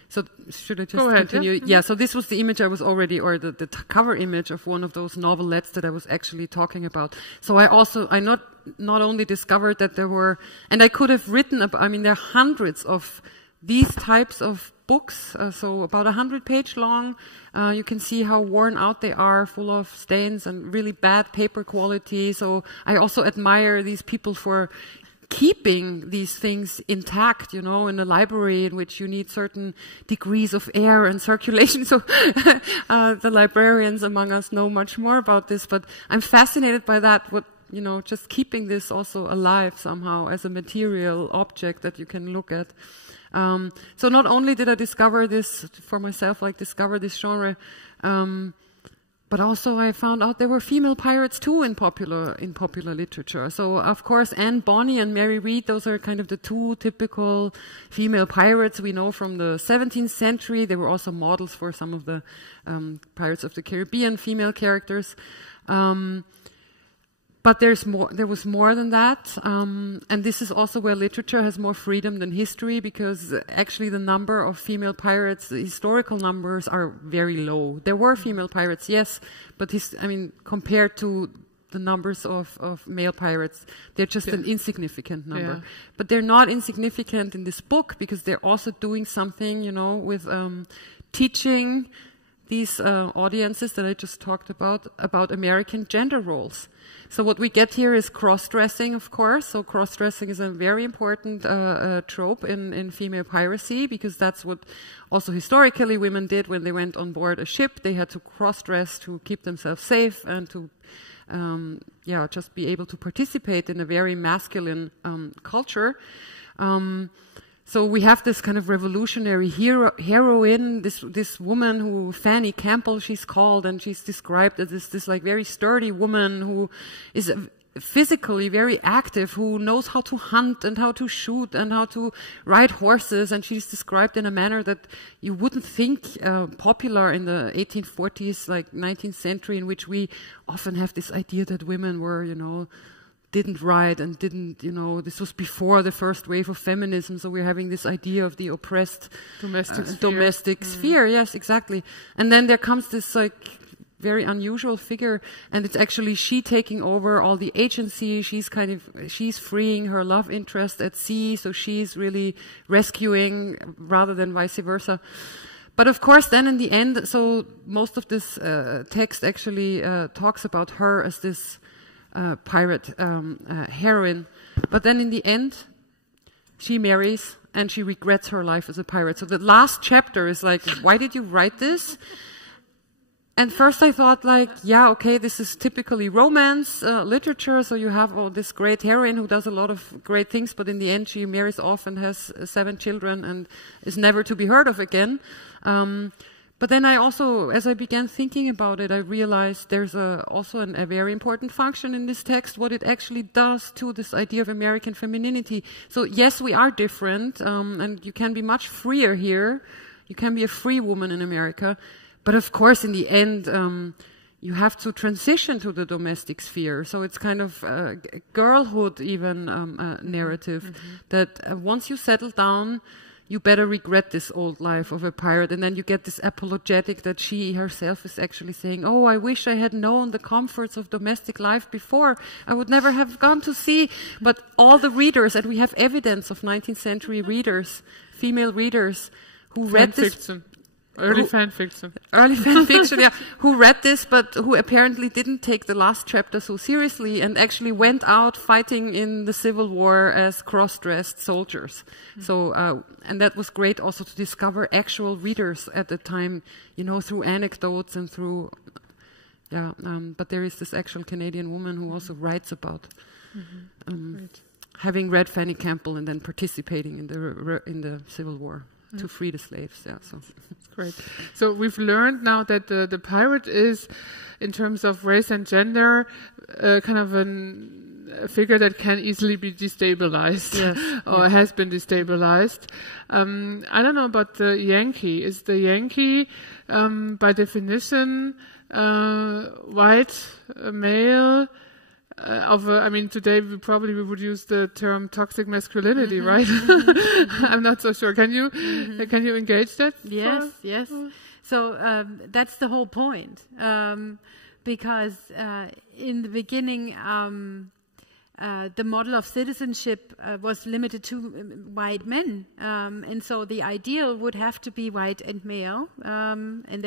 So should I just Go ahead, continue? Yeah. So this was the image I was already, or the cover image of one of those novelettes that I was actually talking about. So I not only discovered that there were, and I could have written about, there are hundreds of these types of books, so about 100-page long. You can see how worn out they are, full of stains and really bad paper quality. So I also admire these people for keeping these things intact, in a library in which you need certain degrees of air and circulation. So the librarians among us know much more about this, but I'm fascinated by that, just keeping this also alive somehow as a material object that you can look at. So not only did I discover this for myself, discover this genre, but also I found out there were female pirates too in popular literature. So of course Anne Bonny and Mary Read, those are kind of the two typical female pirates we know from the 17th century. They were also models for some of the Pirates of the Caribbean female characters. But there was more than that, and this is also where literature has more freedom than history, because actually the number of female pirates, the historical numbers, are very low. There were female pirates, yes, but compared to the numbers of male pirates, they're just an insignificant number. Yeah. But they're not insignificant in this book, because they're also doing something, with teaching these audiences that I just talked about American gender roles. So what we get here is cross-dressing, of course. So cross-dressing is a very important trope in female piracy, because that's what also historically women did when they went on board a ship. They had to cross-dress to keep themselves safe and to just be able to participate in a very masculine culture. So we have this kind of revolutionary heroine, this woman who, Fanny Campbell she's called, and she's described as this like very sturdy woman who is physically very active, who knows how to hunt and how to shoot and how to ride horses, and she's described in a manner that you wouldn't think popular in the 1840s, like 19th century, in which we often have this idea that women were, didn't ride and didn't, this was before the first wave of feminism, so we're having this idea of the oppressed domestic sphere. Yes, exactly. And then there comes this like very unusual figure, and it's actually she taking over all the agency. She's freeing her love interest at sea, so she's really rescuing rather than vice versa. But of course, then in the end, so most of this text actually talks about her as this pirate heroine. But then in the end, she marries and she regrets her life as a pirate. So the last chapter is like, why did you write this? And first I thought like, yeah, okay, this is typically romance literature. So you have this great heroine who does a lot of great things, but in the end she marries off and has 7 children and is never to be heard of again. But then I also, as I began thinking about it, I realized there's also a very important function in this text, what it actually does to this idea of American femininity. So yes, we are different, and you can be much freer here. You can be a free woman in America. But of course, in the end, you have to transition to the domestic sphere. So it's kind of a girlhood even narrative, that once you settle down, you better regret this old life of a pirate. And then you get this apologetic that she herself is actually saying, oh, I wish I had known the comforts of domestic life before. I would never have gone to sea. But all the readers, and we have evidence of 19th century readers, female readers, who read this. Fiction. Early fan fiction. Early fan fiction, yeah. Who read this, but who apparently didn't take the last chapter so seriously and actually went out fighting in the Civil War as cross-dressed soldiers. So, and that was great also to discover actual readers at the time, through anecdotes and through, but there is this actual Canadian woman who also writes about having read Fanny Campbell and then participating in the Civil War. To free the slaves, yeah. So that's great. So we've learned now that the pirate is, in terms of race and gender, kind of a figure that can easily be destabilized, yes, or has been destabilized. I don't know about the Yankee. Is the Yankee, by definition, white, male? Today we would use the term toxic masculinity, right? I'm not so sure. Can you engage that? Yes, yes. So that's the whole point, because in the beginning, the model of citizenship was limited to white men, and so the ideal would have to be white and male, and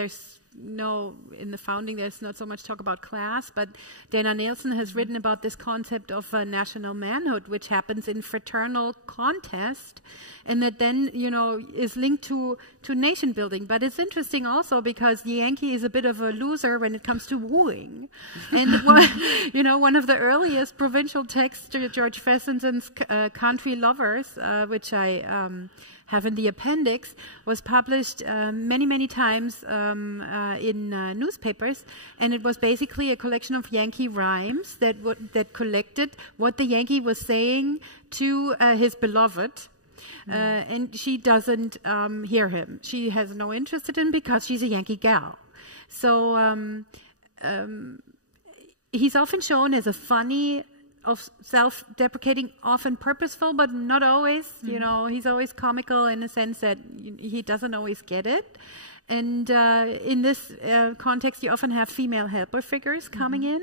in the founding there's not so much talk about class, but Dana Nelson has written about this concept of national manhood, which happens in fraternal contest, and that then is linked to nation building. But it's interesting also because the Yankee is a bit of a loser when it comes to wooing, and one of the earliest provincial texts, George Fessendon's Country Lovers, which I have in the appendix, was published many times in newspapers, and it was basically a collection of Yankee rhymes that collected what the Yankee was saying to his beloved, and she doesn't hear him. She has no interest in him because she's a Yankee gal. So he's often shown as a funny, of self-deprecating, often purposeful, but not always. He's always comical in the sense that he doesn't always get it. And in this context, you often have female helper figures coming in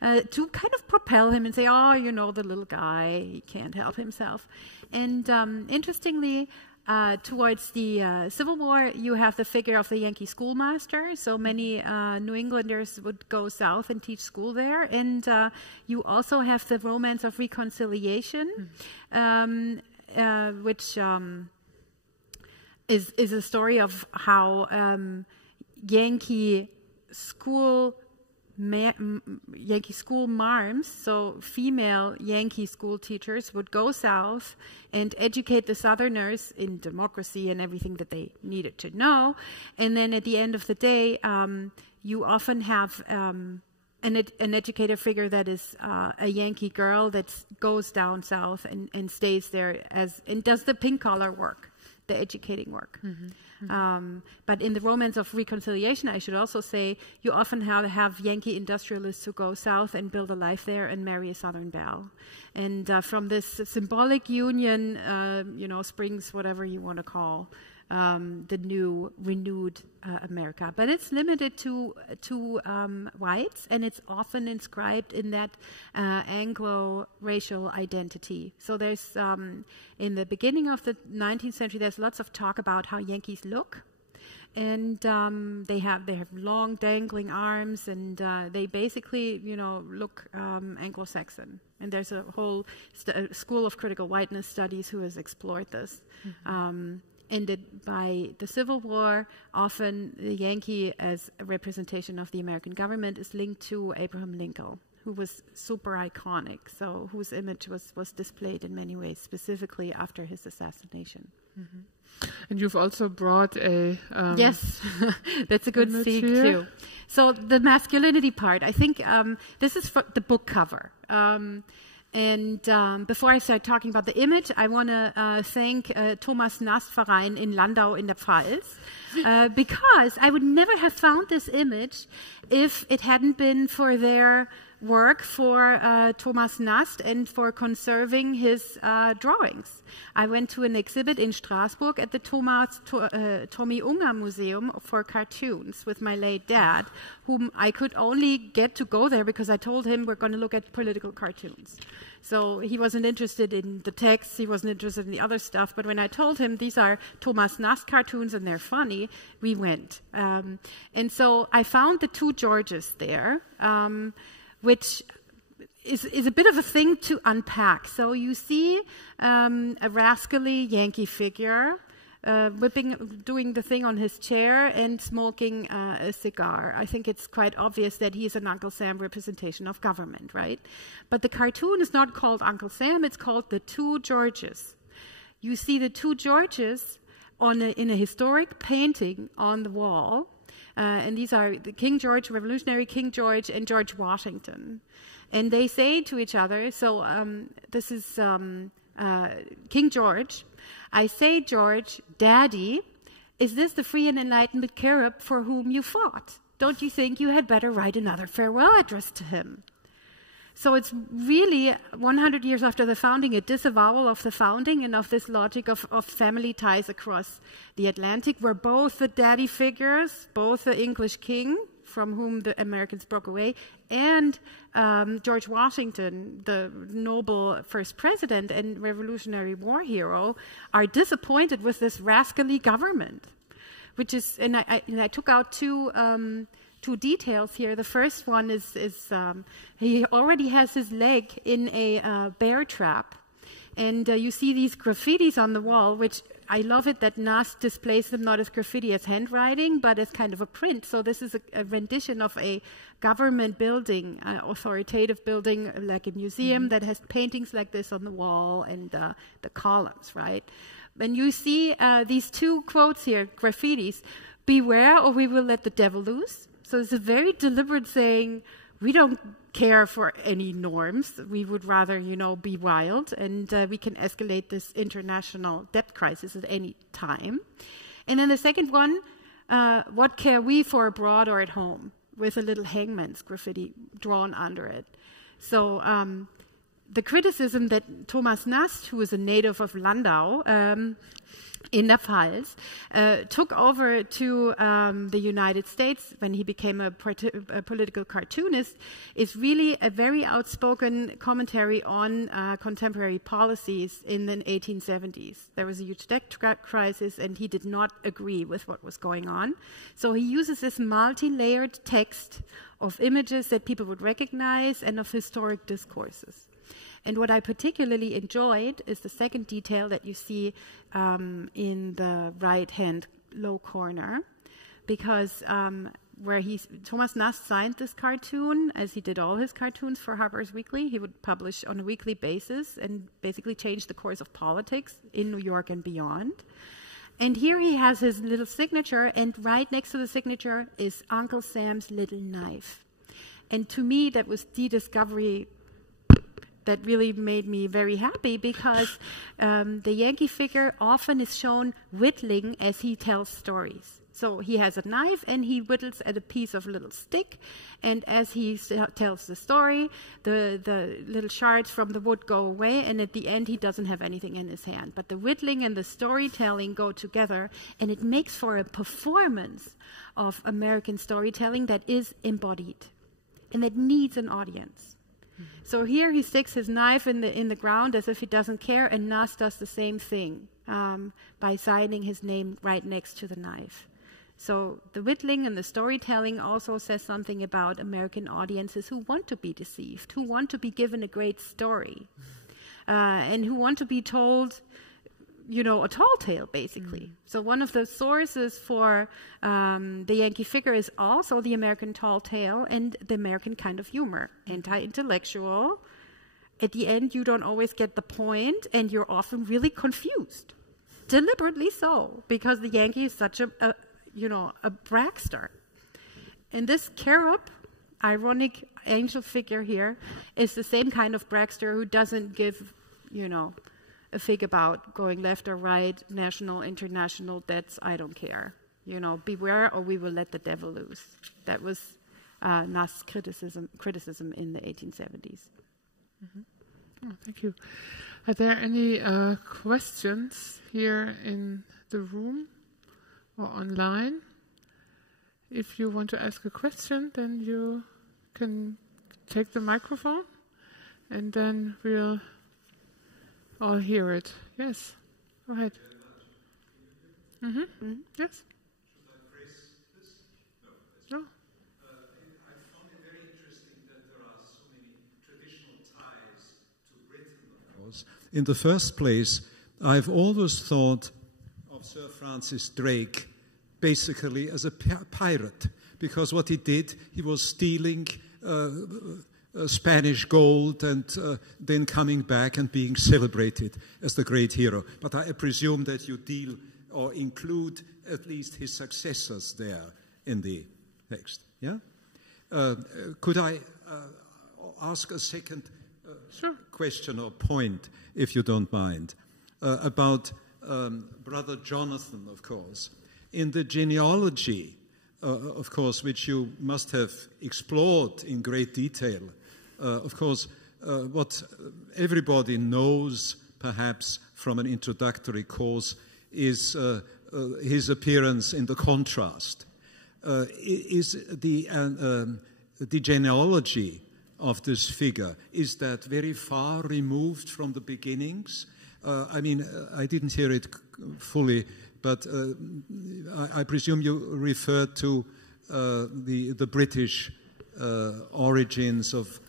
to kind of propel him and say, oh, the little guy, he can't help himself. And interestingly, towards the Civil War, you have the figure of the Yankee schoolmaster. So many New Englanders would go south and teach school there. And you also have the Romance of Reconciliation, which is a story of how Yankee school marms, so female Yankee school teachers, would go south and educate the Southerners in democracy and everything that they needed to know. And then at the end of the day, you often have an educator figure that is a Yankee girl that goes down south and stays there and does the pink collar work, the educating work. But in the Romance of Reconciliation, I should also say, you often have Yankee industrialists who go south and build a life there and marry a Southern belle. And from this symbolic union, springs whatever you want to call the new, renewed America. But it's limited to whites, and it's often inscribed in that Anglo-racial identity. So there's, in the beginning of the 19th century, there's lots of talk about how Yankees look. And they have long dangling arms, and they basically, look Anglo-Saxon. And there's a whole school of critical whiteness studies who has explored this. Ended by the Civil War. Often the Yankee as a representation of the American government is linked to Abraham Lincoln, who was super iconic, so whose image was displayed in many ways, specifically after his assassination. And you've also brought a... yes, that's a good seek too. So the masculinity part, I think this is for the book cover. And before I start talking about the image, I want to thank Thomas Nast Verein in Landau in der Pfalz, because I would never have found this image if it hadn't been for their work for Thomas Nast and for conserving his drawings. I went to an exhibit in Strasbourg at the Tommy Unger Museum for cartoons with my late dad, whom I could only get to go there because I told him we're going to look at political cartoons. So he wasn't interested in the text, he wasn't interested in the other stuff, but when I told him these are Thomas Nast cartoons and they're funny, we went. And so I found the two Georges there, which is a bit of a thing to unpack. So you see a rascally Yankee figure doing the thing on his chair and smoking a cigar. I think it's quite obvious that he's an Uncle Sam representation of government, right? But the cartoon is not called Uncle Sam, it's called The Two Georges. You see the two Georges in a historic painting on the wall, and these are the King George, Revolutionary King George, and George Washington. And they say to each other, so this is King George, I say, George, Daddy, is this the free and enlightened cherub for whom you fought? Don't you think you had better write another farewell address to him? So it's really 100 years after the founding, a disavowal of the founding and of this logic of family ties across the Atlantic, where both the daddy figures, both the English king, from whom the Americans broke away, and George Washington, the noble first president and Revolutionary War hero, are disappointed with this rascally government, which is, and I took out two details here. The first one is he already has his leg in a bear trap, and you see these graffitis on the wall, which I love it that Nast displays them not as graffiti, as handwriting, but as kind of a print. So this is a rendition of a government building, authoritative building, like a museum that has paintings like this on the wall and the columns, right? And you see these two quotes here, graffitis, beware or we will let the devil loose. So it's a very deliberate saying, we don't care for any norms. We would rather, be wild, and we can escalate this international debt crisis at any time. And then the second one, what care we for abroad or at home, with a little hangman's graffiti drawn under it. So the criticism that Thomas Nast, who is a native of Landau, in the Pfalz, took over to the United States when he became a political cartoonist, is really a very outspoken commentary on contemporary policies in the 1870s. There was a huge debt crisis, and he did not agree with what was going on. So he uses this multi-layered text of images that people would recognize and of historic discourses. And what I particularly enjoyed is the second detail that you see in the right-hand low corner, because where Thomas Nast signed this cartoon, as he did all his cartoons for Harper's Weekly. He would publish on a weekly basis and basically change the course of politics in New York and beyond. And here he has his little signature, and right next to the signature is Uncle Sam's little knife. And to me, that was the discovery that really made me very happy, because the Yankee figure often is shown whittling as he tells stories. So he has a knife and he whittles at a piece of little stick, and as he tells the story, the little shards from the wood go away, and at the end he doesn't have anything in his hand. But the whittling and the storytelling go together, and it makes for a performance of American storytelling that is embodied and that needs an audience. So here he sticks his knife in the ground as if he doesn't care, and Nast does the same thing by signing his name right next to the knife. So the whittling and the storytelling also says something about American audiences who want to be deceived, who want to be given a great story, and who want to be told, you know, a tall tale, basically. So one of the sources for the Yankee figure is also the American tall tale and the American kind of humor. Anti-intellectual. At the end, you don't always get the point, and you're often really confused. Deliberately so, because the Yankee is such a bragster. And this cherub, ironic angel figure here, is the same kind of bragster who doesn't give, a fig about going left or right, national, international debts, I don't care. Beware or we will let the devil loose. That was Nast's criticism in the 1870s. Mm-hmm. Oh, thank you. Are there any questions here in the room or online? If you want to ask a question, then you can take the microphone, and then we'll all hear it. Yes, go ahead. Mm-hmm. Mm-hmm. Yes. Should I phrase this? No. I found it very interesting that there are so many traditional ties to Britain, of course. In the first place, I've always thought of Sir Francis Drake basically as a pirate, because what he did, he was stealing Spanish gold and then coming back and being celebrated as the great hero. But I presume that you deal or include at least his successors there in the text. Yeah? Could I ask a second question or point, if you don't mind, about Brother Jonathan, of course. In the genealogy, of course, which you must have explored in great detail, of course, what everybody knows, perhaps from an introductory course, is his appearance in the contrast. Is the genealogy of this figure, is that very far removed from the beginnings? I mean, I didn't hear it fully, but I presume you referred to the British origins of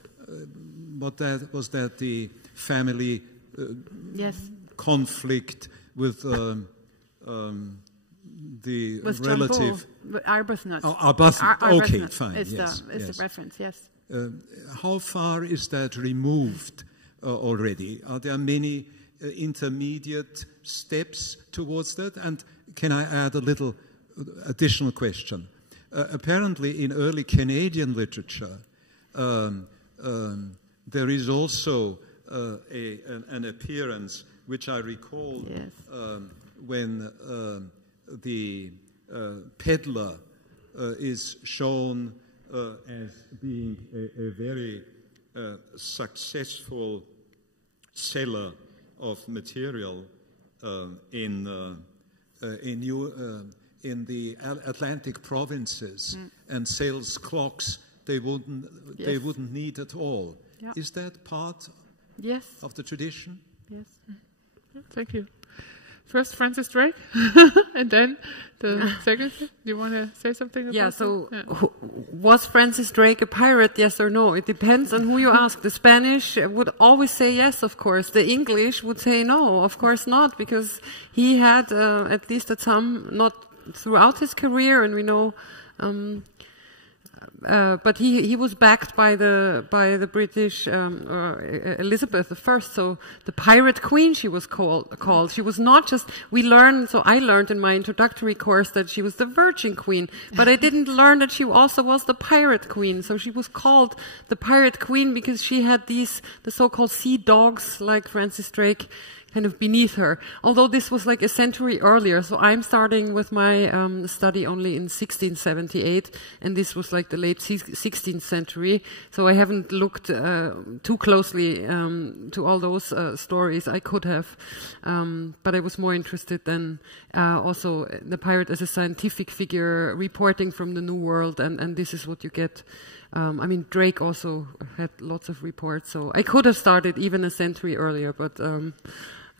was that the family conflict with the relative Arbuthnot. Arbuthnot. Okay, fine. It's yes, the reference. Yes. How far is that removed already? Are there many intermediate steps towards that? And can I add a little additional question? Apparently, in early Canadian literature, there is also an appearance which I recall when the peddler is shown as being a very successful seller of material in the Atlantic provinces and sells clocks they wouldn't need at all. Yeah. Is that part Yes. of the tradition? Yes. Thank you. First, Francis Drake, and then the second. Do you want to say something about Yeah, so that? was Francis Drake a pirate, yes or no? It depends on who you ask. The Spanish would always say yes, of course. The English would say no, of course not, because he had, at least at some, not throughout his career, and we know, but he was backed by the British Elizabeth I, so the Pirate Queen she was called. She was not just, I learned in my introductory course that she was the Virgin Queen, but I didn't learn that she also was the Pirate Queen. So she was called the Pirate Queen because she had the so-called sea dogs like Francis Drake kind of beneath her. Although this was like a century earlier, so I'm starting with my study only in 1678, and this was like the late 16th century, so I haven't looked too closely to all those stories. I could have, but I was more interested than also the pirate as a scientific figure reporting from the New World, and this is what you get. I mean, Drake also had lots of reports, so I could have started even a century earlier, but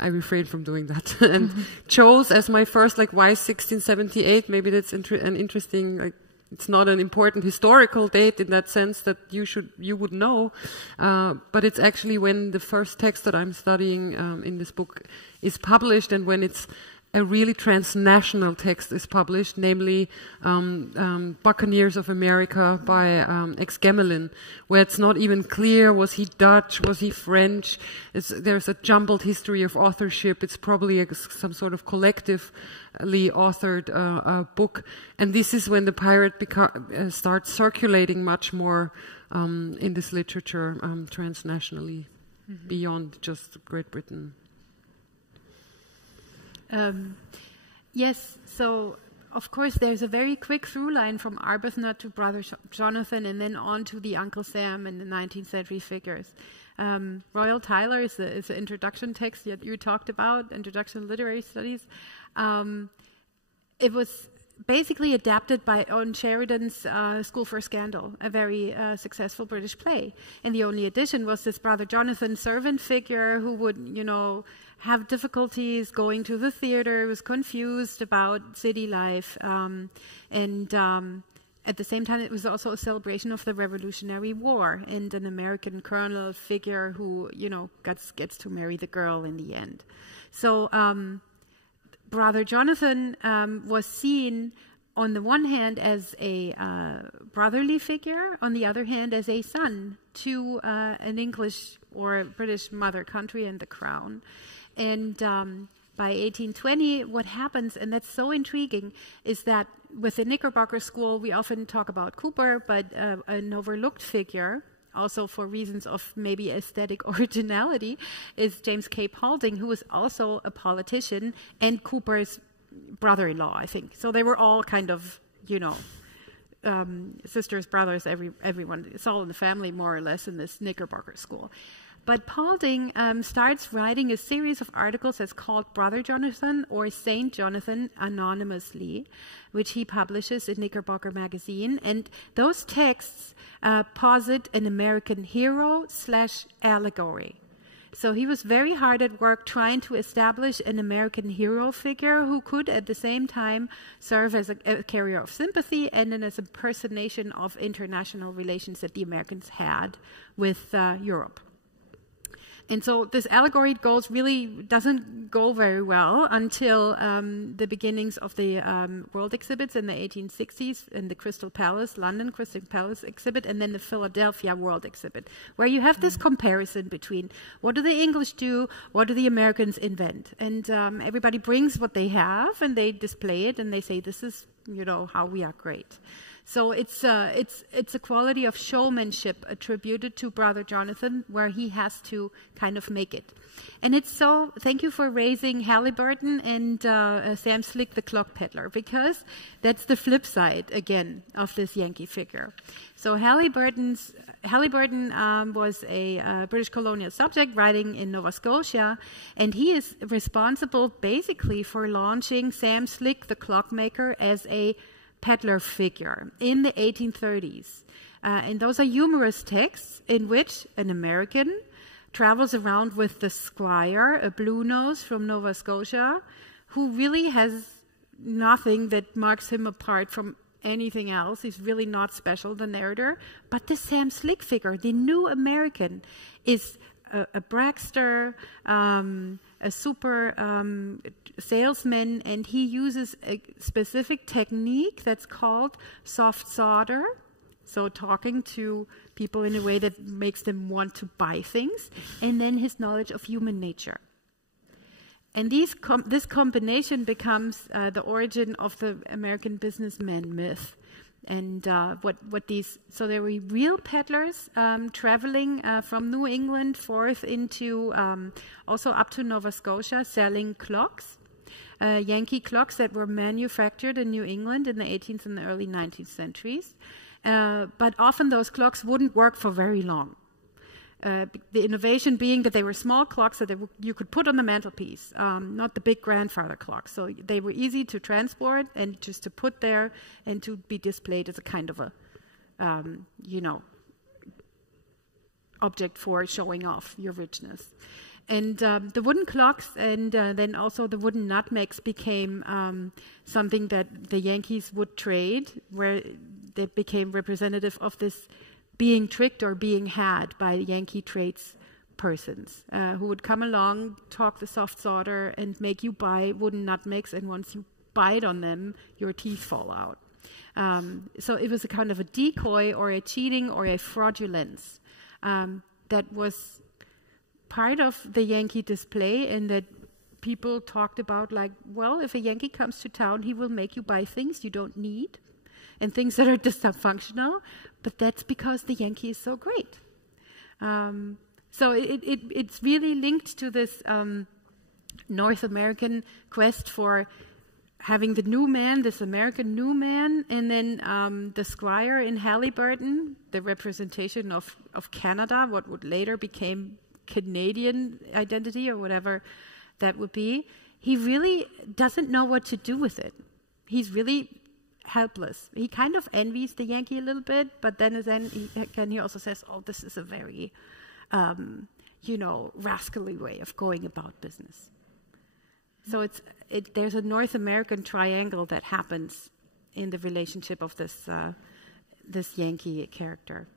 I refrained from doing that and chose as my first, like, why 1678? Maybe that's an interesting, like, it's not an important historical date in that sense that you would know, but it's actually when the first text that I'm studying in this book is published, and when it's a really transnational text is published, namely Buccaneers of America by Exquemelin, where it's not even clear, was he Dutch, was he French? There's a jumbled history of authorship. It's probably some sort of collectively authored book. And this is when the pirate starts circulating much more in this literature transnationally, beyond just Great Britain. Yes, so of course there's a very quick through line from Arbuthnot to Brother Jonathan and then on to the Uncle Sam and the 19th century figures. Royal Tyler is the introduction text that you talked about, Introduction to Literary Studies. It was basically adapted by Owen Sheridan's School for Scandal, a very successful British play. And the only addition was this Brother Jonathan servant figure who would, have difficulties going to the theater, was confused about city life, and at the same time it was also a celebration of the Revolutionary War and an American colonel figure who, gets to marry the girl in the end. So Brother Jonathan was seen on the one hand as a brotherly figure, on the other hand as a son to an English or British mother country and the crown. And by 1820, what happens, and that's so intriguing, is that with the Knickerbocker School, we often talk about Cooper, but an overlooked figure, also for reasons of maybe aesthetic originality, is James K. Paulding, who was also a politician and Cooper's brother-in-law, I think. So they were all kind of, sisters, brothers, everyone. It's all in the family, more or less, in this Knickerbocker School. But Paulding starts writing a series of articles that's called Brother Jonathan or Saint Jonathan anonymously, which he publishes in Knickerbocker Magazine. And those texts posit an American hero / allegory. So he was very hard at work trying to establish an American hero figure who could at the same time serve as a carrier of sympathy and then as a impersonation of international relations that the Americans had with Europe. And so this allegory doesn't go very well until the beginnings of the world exhibits in the 1860s in the Crystal Palace, London Crystal Palace exhibit, and then the Philadelphia World Exhibit, where you have this comparison between what do the English do, what do the Americans invent. And everybody brings what they have and they display it and they say, this is, how we are great. So it's a quality of showmanship attributed to Brother Jonathan where he has to kind of make it. And it's so, thank you for raising Halliburton and Sam Slick, the clock peddler, because that's the flip side, again, of this Yankee figure. So Halliburton was a British colonial subject writing in Nova Scotia, and he is responsible basically for launching Sam Slick, the clockmaker, as a peddler figure in the 1830s. And those are humorous texts in which an American travels around with the squire, a blue nose from Nova Scotia, who really has nothing that marks him apart from anything else. He's really not special, the narrator. But the Sam Slick figure, the new American, is a bragster, a super salesman, and he uses a specific technique that's called soft solder. So talking to people in a way that makes them want to buy things, and then his knowledge of human nature. And this combination becomes the origin of the American businessman myth. And so there were real peddlers traveling from New England forth into, also up to Nova Scotia, selling clocks, Yankee clocks that were manufactured in New England in the 18th and the early 19th centuries. But often those clocks wouldn't work for very long. The innovation being that they were small clocks that you could put on the mantelpiece, not the big grandfather clocks. So they were easy to transport and just to put there and to be displayed as a kind of a, object for showing off your richness. And the wooden clocks and then also the wooden nutmegs became something that the Yankees would trade, where they became representative of this being tricked or being had by Yankee tradespersons who would come along, talk the soft solder, and make you buy wooden nutmegs, and once you bite on them, your teeth fall out. So it was a kind of a decoy or a cheating or a fraudulence that was part of the Yankee display, and that people talked about like, well, if a Yankee comes to town, he will make you buy things you don't need and things that are dysfunctional, but that's because the Yankee is so great. So it's really linked to this North American quest for having the new man, this American new man, and then the squire in Halliburton, the representation of Canada, what would later become Canadian identity or whatever that would be. He really doesn't know what to do with it. He's really helpless. He kind of envies the Yankee a little bit, but then he also says, oh, this is a very, rascally way of going about business. So there's a North American triangle that happens in the relationship of this Yankee character.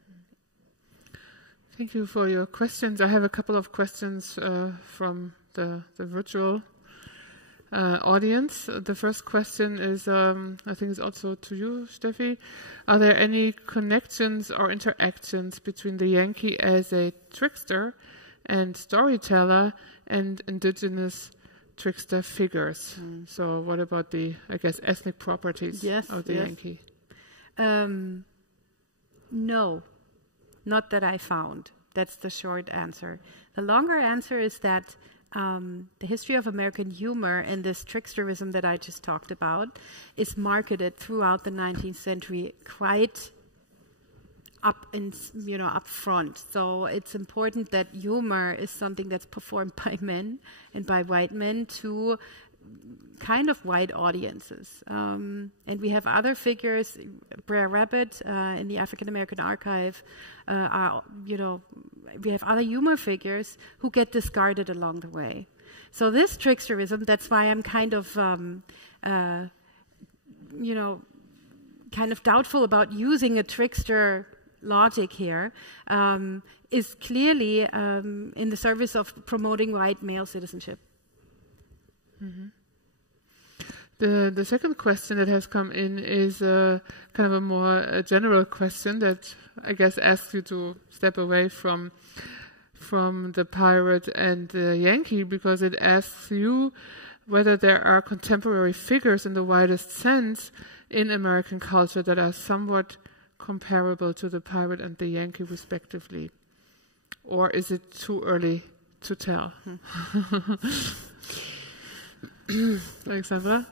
Thank you for your questions. I have a couple of questions from the virtual audience. The first question is, I think it's also to you, Steffi. Are there any connections or interactions between the Yankee as a trickster and storyteller and indigenous trickster figures? So what about the, I guess, ethnic properties of the Yankee? No, not that I found. That's the short answer. The longer answer is that the history of American humor and this tricksterism that I just talked about is marketed throughout the 19th century quite up front. So it's important that humor is something that's performed by men and by white men to kind of white audiences. And we have other figures, Brer Rabbit in the African American Archive, we have other humor figures who get discarded along the way. So this tricksterism, that's why I'm kind of, kind of doubtful about using a trickster logic here, is clearly in the service of promoting white male citizenship. Mm-hmm. The second question that has come in is kind of a more general question that I guess asks you to step away from the pirate and the Yankee, because it asks you whether there are contemporary figures in the widest sense in American culture that are somewhat comparable to the pirate and the Yankee respectively. Or is it too early to tell. Alexandra?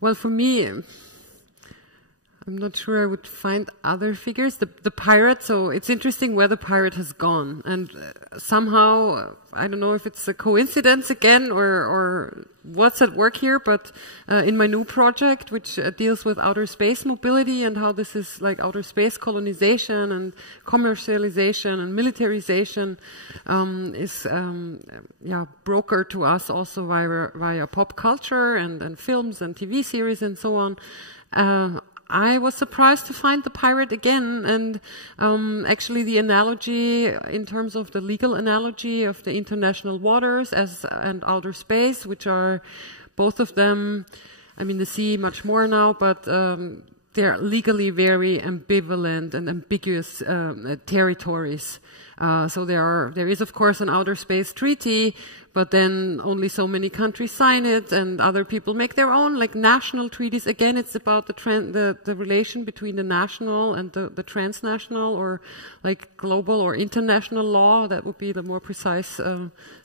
Well, for me, I'm not sure I would find other figures. The pirate, so it's interesting where the pirate has gone. And somehow, I don't know if it's a coincidence again or what's at work here, but in my new project, which deals with outer space mobility and how this is like outer space colonization and commercialization and militarization, is brokered to us also via pop culture and films and TV series and so on. I was surprised to find the pirate again, and actually the analogy in terms of the legal analogy of the international waters and outer space, which are both of them, I mean the sea much more now, but they're legally very ambivalent and ambiguous territories. So there is of course an outer space treaty, but then only so many countries sign it, and other people make their own, like national treaties. Again, it's about the relation between the national and the transnational, or like global or international law. That would be the more precise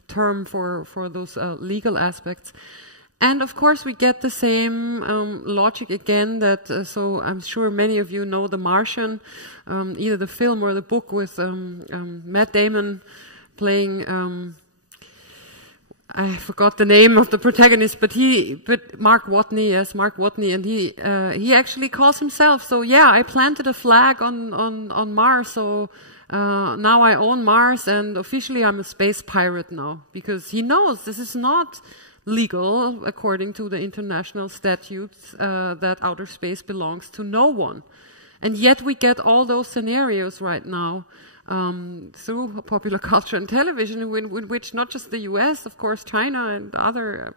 term for those legal aspects. And of course, we get the same logic again. So I'm sure many of you know The Martian, either the film or the book with Matt Damon playing. I forgot the name of the protagonist, but Mark Watney, yes, Mark Watney, and he actually calls himself. So yeah, I planted a flag on Mars. So now I own Mars, and officially I'm a space pirate now, because he knows this is not legal according to the international statutes, that outer space belongs to no one. And yet we get all those scenarios right now through popular culture and television, in which not just the US, of course, China and other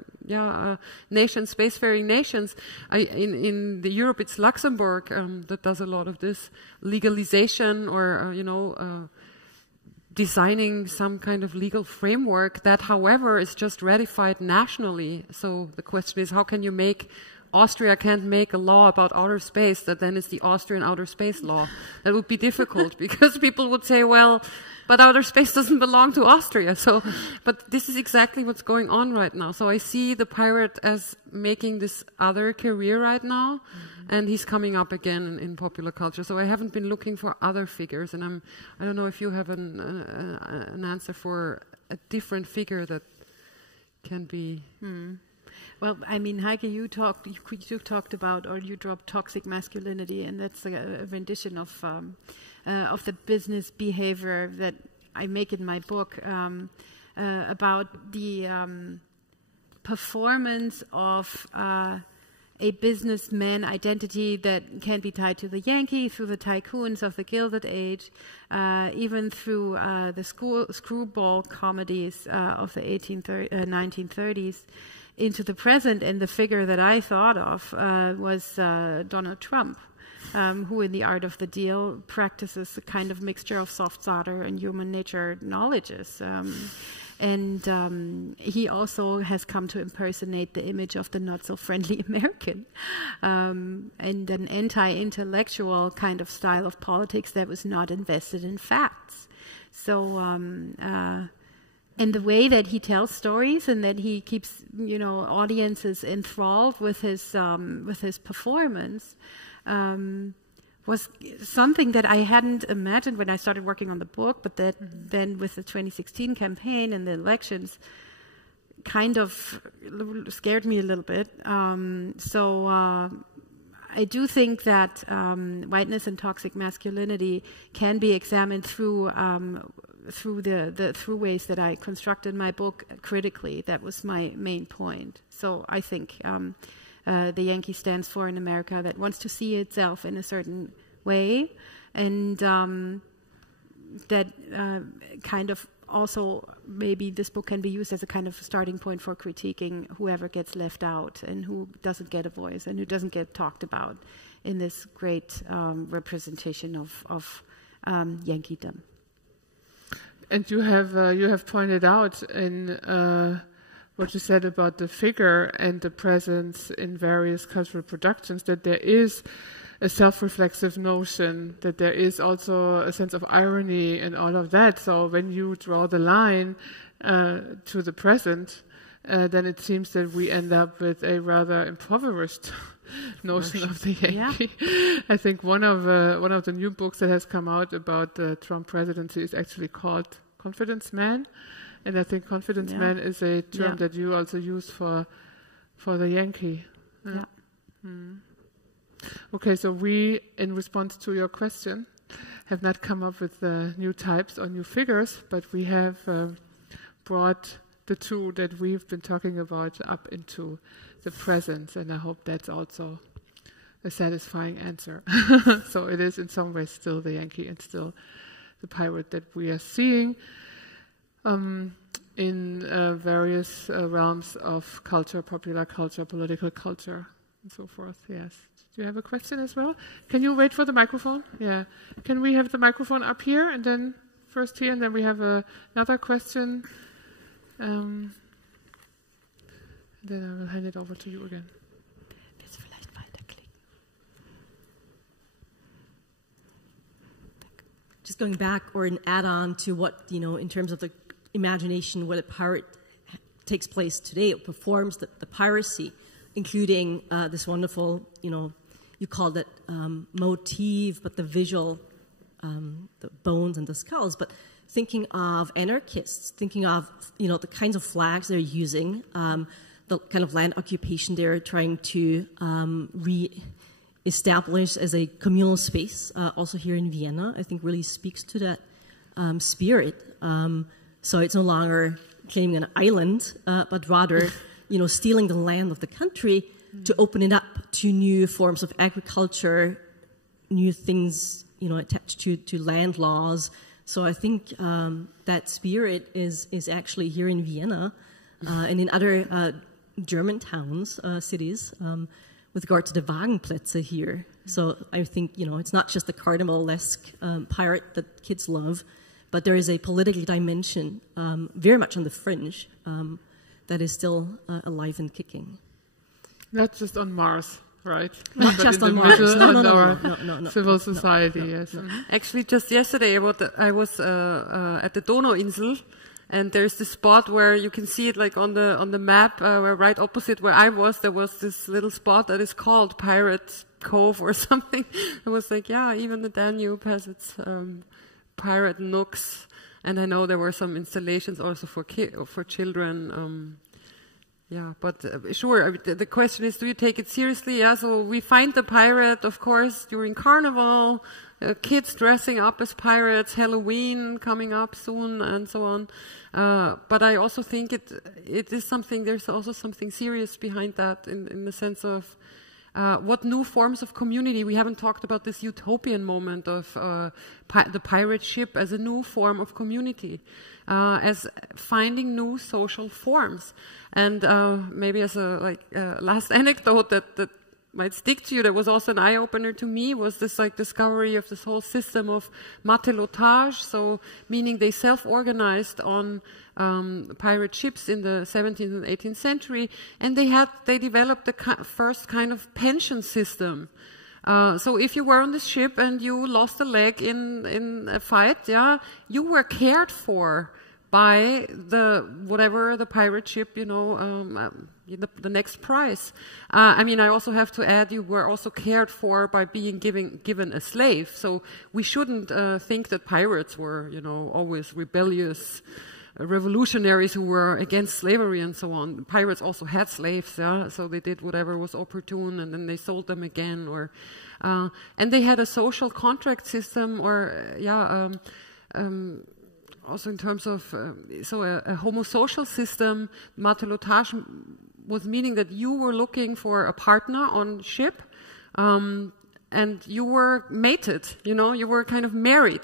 nations, spacefaring nations. In Europe, it's Luxembourg that does a lot of this legalization, or designing some kind of legal framework that, however, is just ratified nationally. So the question is, how can you make Austria can't make a law about outer space that then is the Austrian outer space law? That would be difficult, because people would say, well, but outer space doesn't belong to Austria. So, but this is exactly what's going on right now. So I see the pirate as making this other career right now, and he's coming up again in popular culture. So I haven't been looking for other figures, and I don't know if you have an answer for a different figure that can be. Well, I mean, Heike, you talked about, or you dropped toxic masculinity, and that's a rendition of the business behavior that I make in my book about the performance of a businessman identity that can be tied to the Yankee, through the tycoons of the Gilded Age, even through the screwball comedies of the 1930s. Into the present, and the figure that I thought of was Donald Trump, who in The Art of the Deal practices a kind of mixture of soft solder and human nature knowledges. And he also has come to impersonate the image of the not-so-friendly American, and an anti-intellectual kind of style of politics that was not invested in facts. So and the way that he tells stories, and that he keeps, audiences enthralled with his performance, was something that I hadn't imagined when I started working on the book, but that then with the 2016 campaign and the elections kind of scared me a little bit. So I do think that whiteness and toxic masculinity can be examined through the throughways that I constructed my book critically. That was my main point. So I think the Yankee stands for an America that wants to see itself in a certain way, and that kind of also, maybe this book can be used as a kind of starting point for critiquing whoever gets left out and who doesn't get a voice and who doesn't get talked about in this great representation of Yankeedom. And you have pointed out in what you said about the figure and the presence in various cultural productions that there is a self-reflexive notion, that there is also a sense of irony and all of that. So when you draw the line to the present, then it seems that we end up with a rather impoverished notion of the Yankee. Yeah. I think one of the new books that has come out about the Trump presidency is actually called Confidence Man, and I think Confidence Man is a term that you also use for the Yankee. Okay, so we, in response to your question, have not come up with new types or new figures, but we have brought the two that we've been talking about up into the present, and I hope that's also a satisfying answer. So it is in some ways still the Yankee and still the pirate that we are seeing in various realms of culture, popular culture, political culture, and so forth. Yes. Do you have a question as well? Can you wait for the microphone? Yeah. Can we have the microphone up here, and then first here, and then we have another question. Then I will hand it over to you again. Just going back or an add-on to what, in terms of the imagination, what a pirate takes place today, it performs the piracy, including this wonderful, you called it motif, but the visual, the bones and the skulls, but thinking of anarchists, thinking of, the kinds of flags they're using, the kind of land occupation they're trying to re-establish as a communal space, also here in Vienna, I think really speaks to that spirit. So it's no longer claiming an island, but rather, stealing the land of the country to open it up to new forms of agriculture, new things, attached to land laws. So I think that spirit is actually here in Vienna and in other German towns, cities, with regard to the Wagenplätze here. So I think, it's not just the carnivalesque pirate that kids love, but there is a political dimension very much on the fringe that is still alive and kicking. Not just on Mars, right? Not just on Mars. No, civil society, yes. Mm-hmm. Actually, just yesterday, I was at the Donauinsel, and there's this spot where you can see it like on the map, where right opposite where I was, there was this little spot that is called Pirate Cove or something. I was like, yeah, even the Danube has its pirate nooks, and I know there were some installations also for children. Yeah, but sure, the question is, do you take it seriously? Yeah, so we find the pirate, of course, during Carnival, kids dressing up as pirates, Halloween coming up soon, and so on. But I also think it is something, there's also something serious behind that in the sense of what new forms of community. We haven't talked about this utopian moment of the pirate ship as a new form of community, as finding new social forms. And maybe as a last anecdote that might stick to you, that was also an eye-opener to me, was this discovery of this whole system of matelotage, so meaning they self-organized on pirate ships in the 17th and 18th century, and they developed the first kind of pension system. So if you were on this ship and you lost a leg in a fight, yeah, you were cared for by whatever the pirate ship, the next prize. I also have to add, you were also cared for by being given a slave. So we shouldn't think that pirates were, always rebellious revolutionaries who were against slavery and so on. Pirates also had slaves, yeah, so they did whatever was opportune, and then they sold them again, or and they had a social contract system, or also in terms of a homosocial system. Matelotage was meaning that you were looking for a partner on ship, and you were mated, you were kind of married.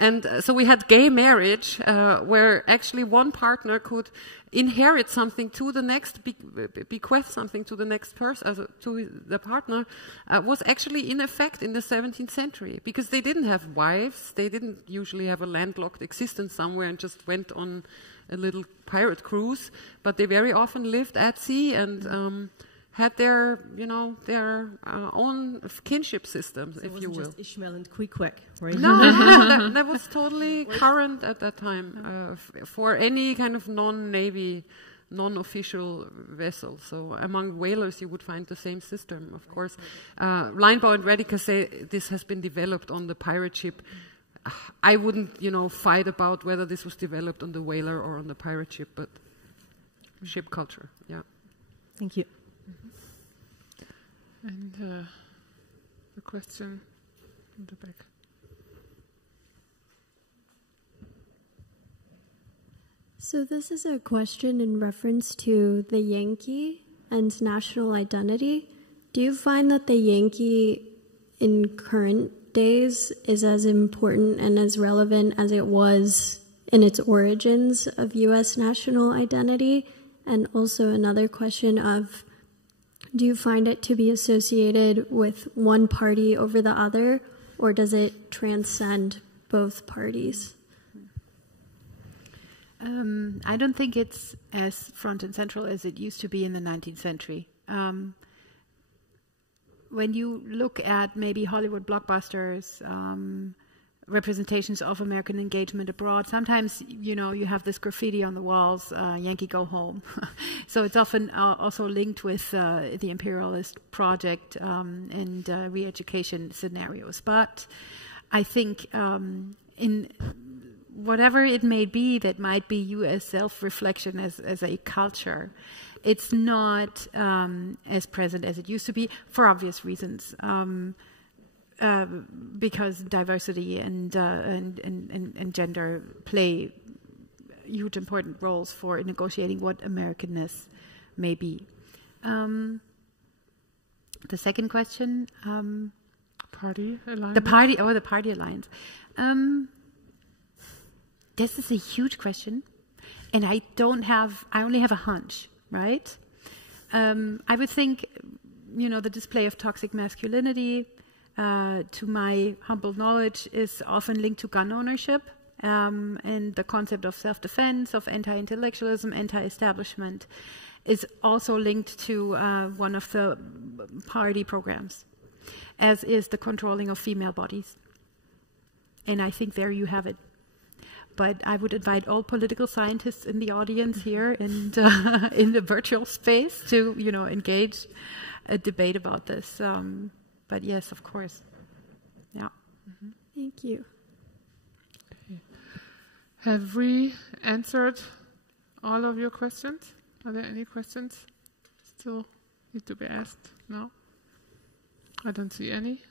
And so we had gay marriage, where actually one partner could inherit something to the next, bequeath something to the next person, to the partner, was actually in effect in the 17th century, because they didn't have wives, they didn't usually have a landlocked existence somewhere and just went on a little pirate cruise, but they very often lived at sea and had their, their own kinship systems, So if it you wasn't will. just Ishmael and Queequeg, right? No, that was totally current at that time for any kind of non-Navy, non-official vessel. So among whalers, you would find the same system, of course. Linebaugh and Rediker say this has been developed on the pirate ship. I wouldn't, fight about whether this was developed on the whaler or on the pirate ship, but ship culture, yeah. Thank you. And a question in the back. So this is a question in reference to the Yankee and national identity. Do you find that the Yankee in current days is as important and as relevant as it was in its origins of U.S. national identity? And also another question of, do you find it to be associated with one party over the other, or does it transcend both parties? I don't think it's as front and central as it used to be in the 19th century. When you look at maybe Hollywood blockbusters, representations of American engagement abroad, sometimes, you have this graffiti on the walls, Yankee go home. So it's often also linked with the imperialist project and re-education scenarios. But I think in whatever it may be that might be U.S. self-reflection as a culture, it's not as present as it used to be for obvious reasons, because diversity and gender play huge important roles for negotiating what Americanness may be. The second question, Party alliance. the party alliance. This is a huge question, and I only have a hunch, right? I would think, the display of toxic masculinity, to my humble knowledge, is often linked to gun ownership and the concept of self-defense, of anti-intellectualism, anti-establishment is also linked to one of the party programs, as is the controlling of female bodies. And I think there you have it. But I would invite all political scientists in the audience here and in the virtual space to, engage a debate about this. But yes, of course. Yeah. Mm-hmm. Thank you. Okay. Have we answered all of your questions? Are there any questions still need to be asked? No? I don't see any,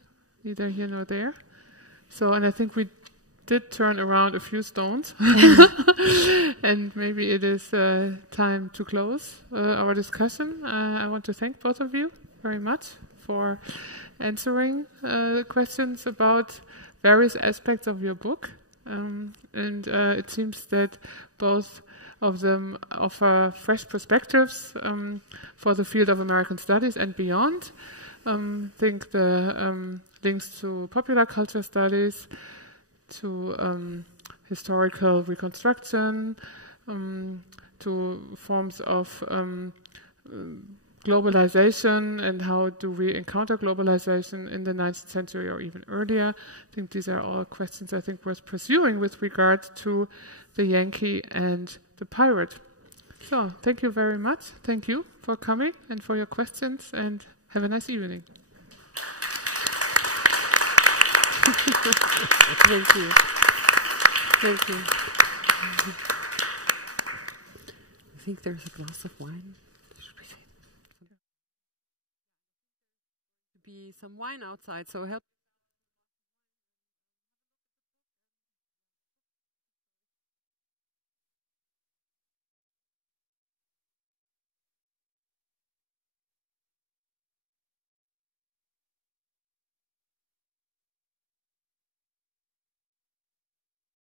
neither here nor there. So, and I think we did turn around a few stones. And maybe it is time to close our discussion. I want to thank both of you very much for answering questions about various aspects of your book. And it seems that both of them offer fresh perspectives for the field of American studies and beyond. I think the links to popular culture studies, to historical reconstruction, to forms of globalization and how do we encounter globalization in the 19th century or even earlier. I think these are all questions I think worth pursuing with regard to the Yankee and the pirate. So thank you very much. Thank you for coming and for your questions, and have a nice evening. Thank you. Thank you. I think there's a glass of wine. Should we say? Be some wine outside, so help.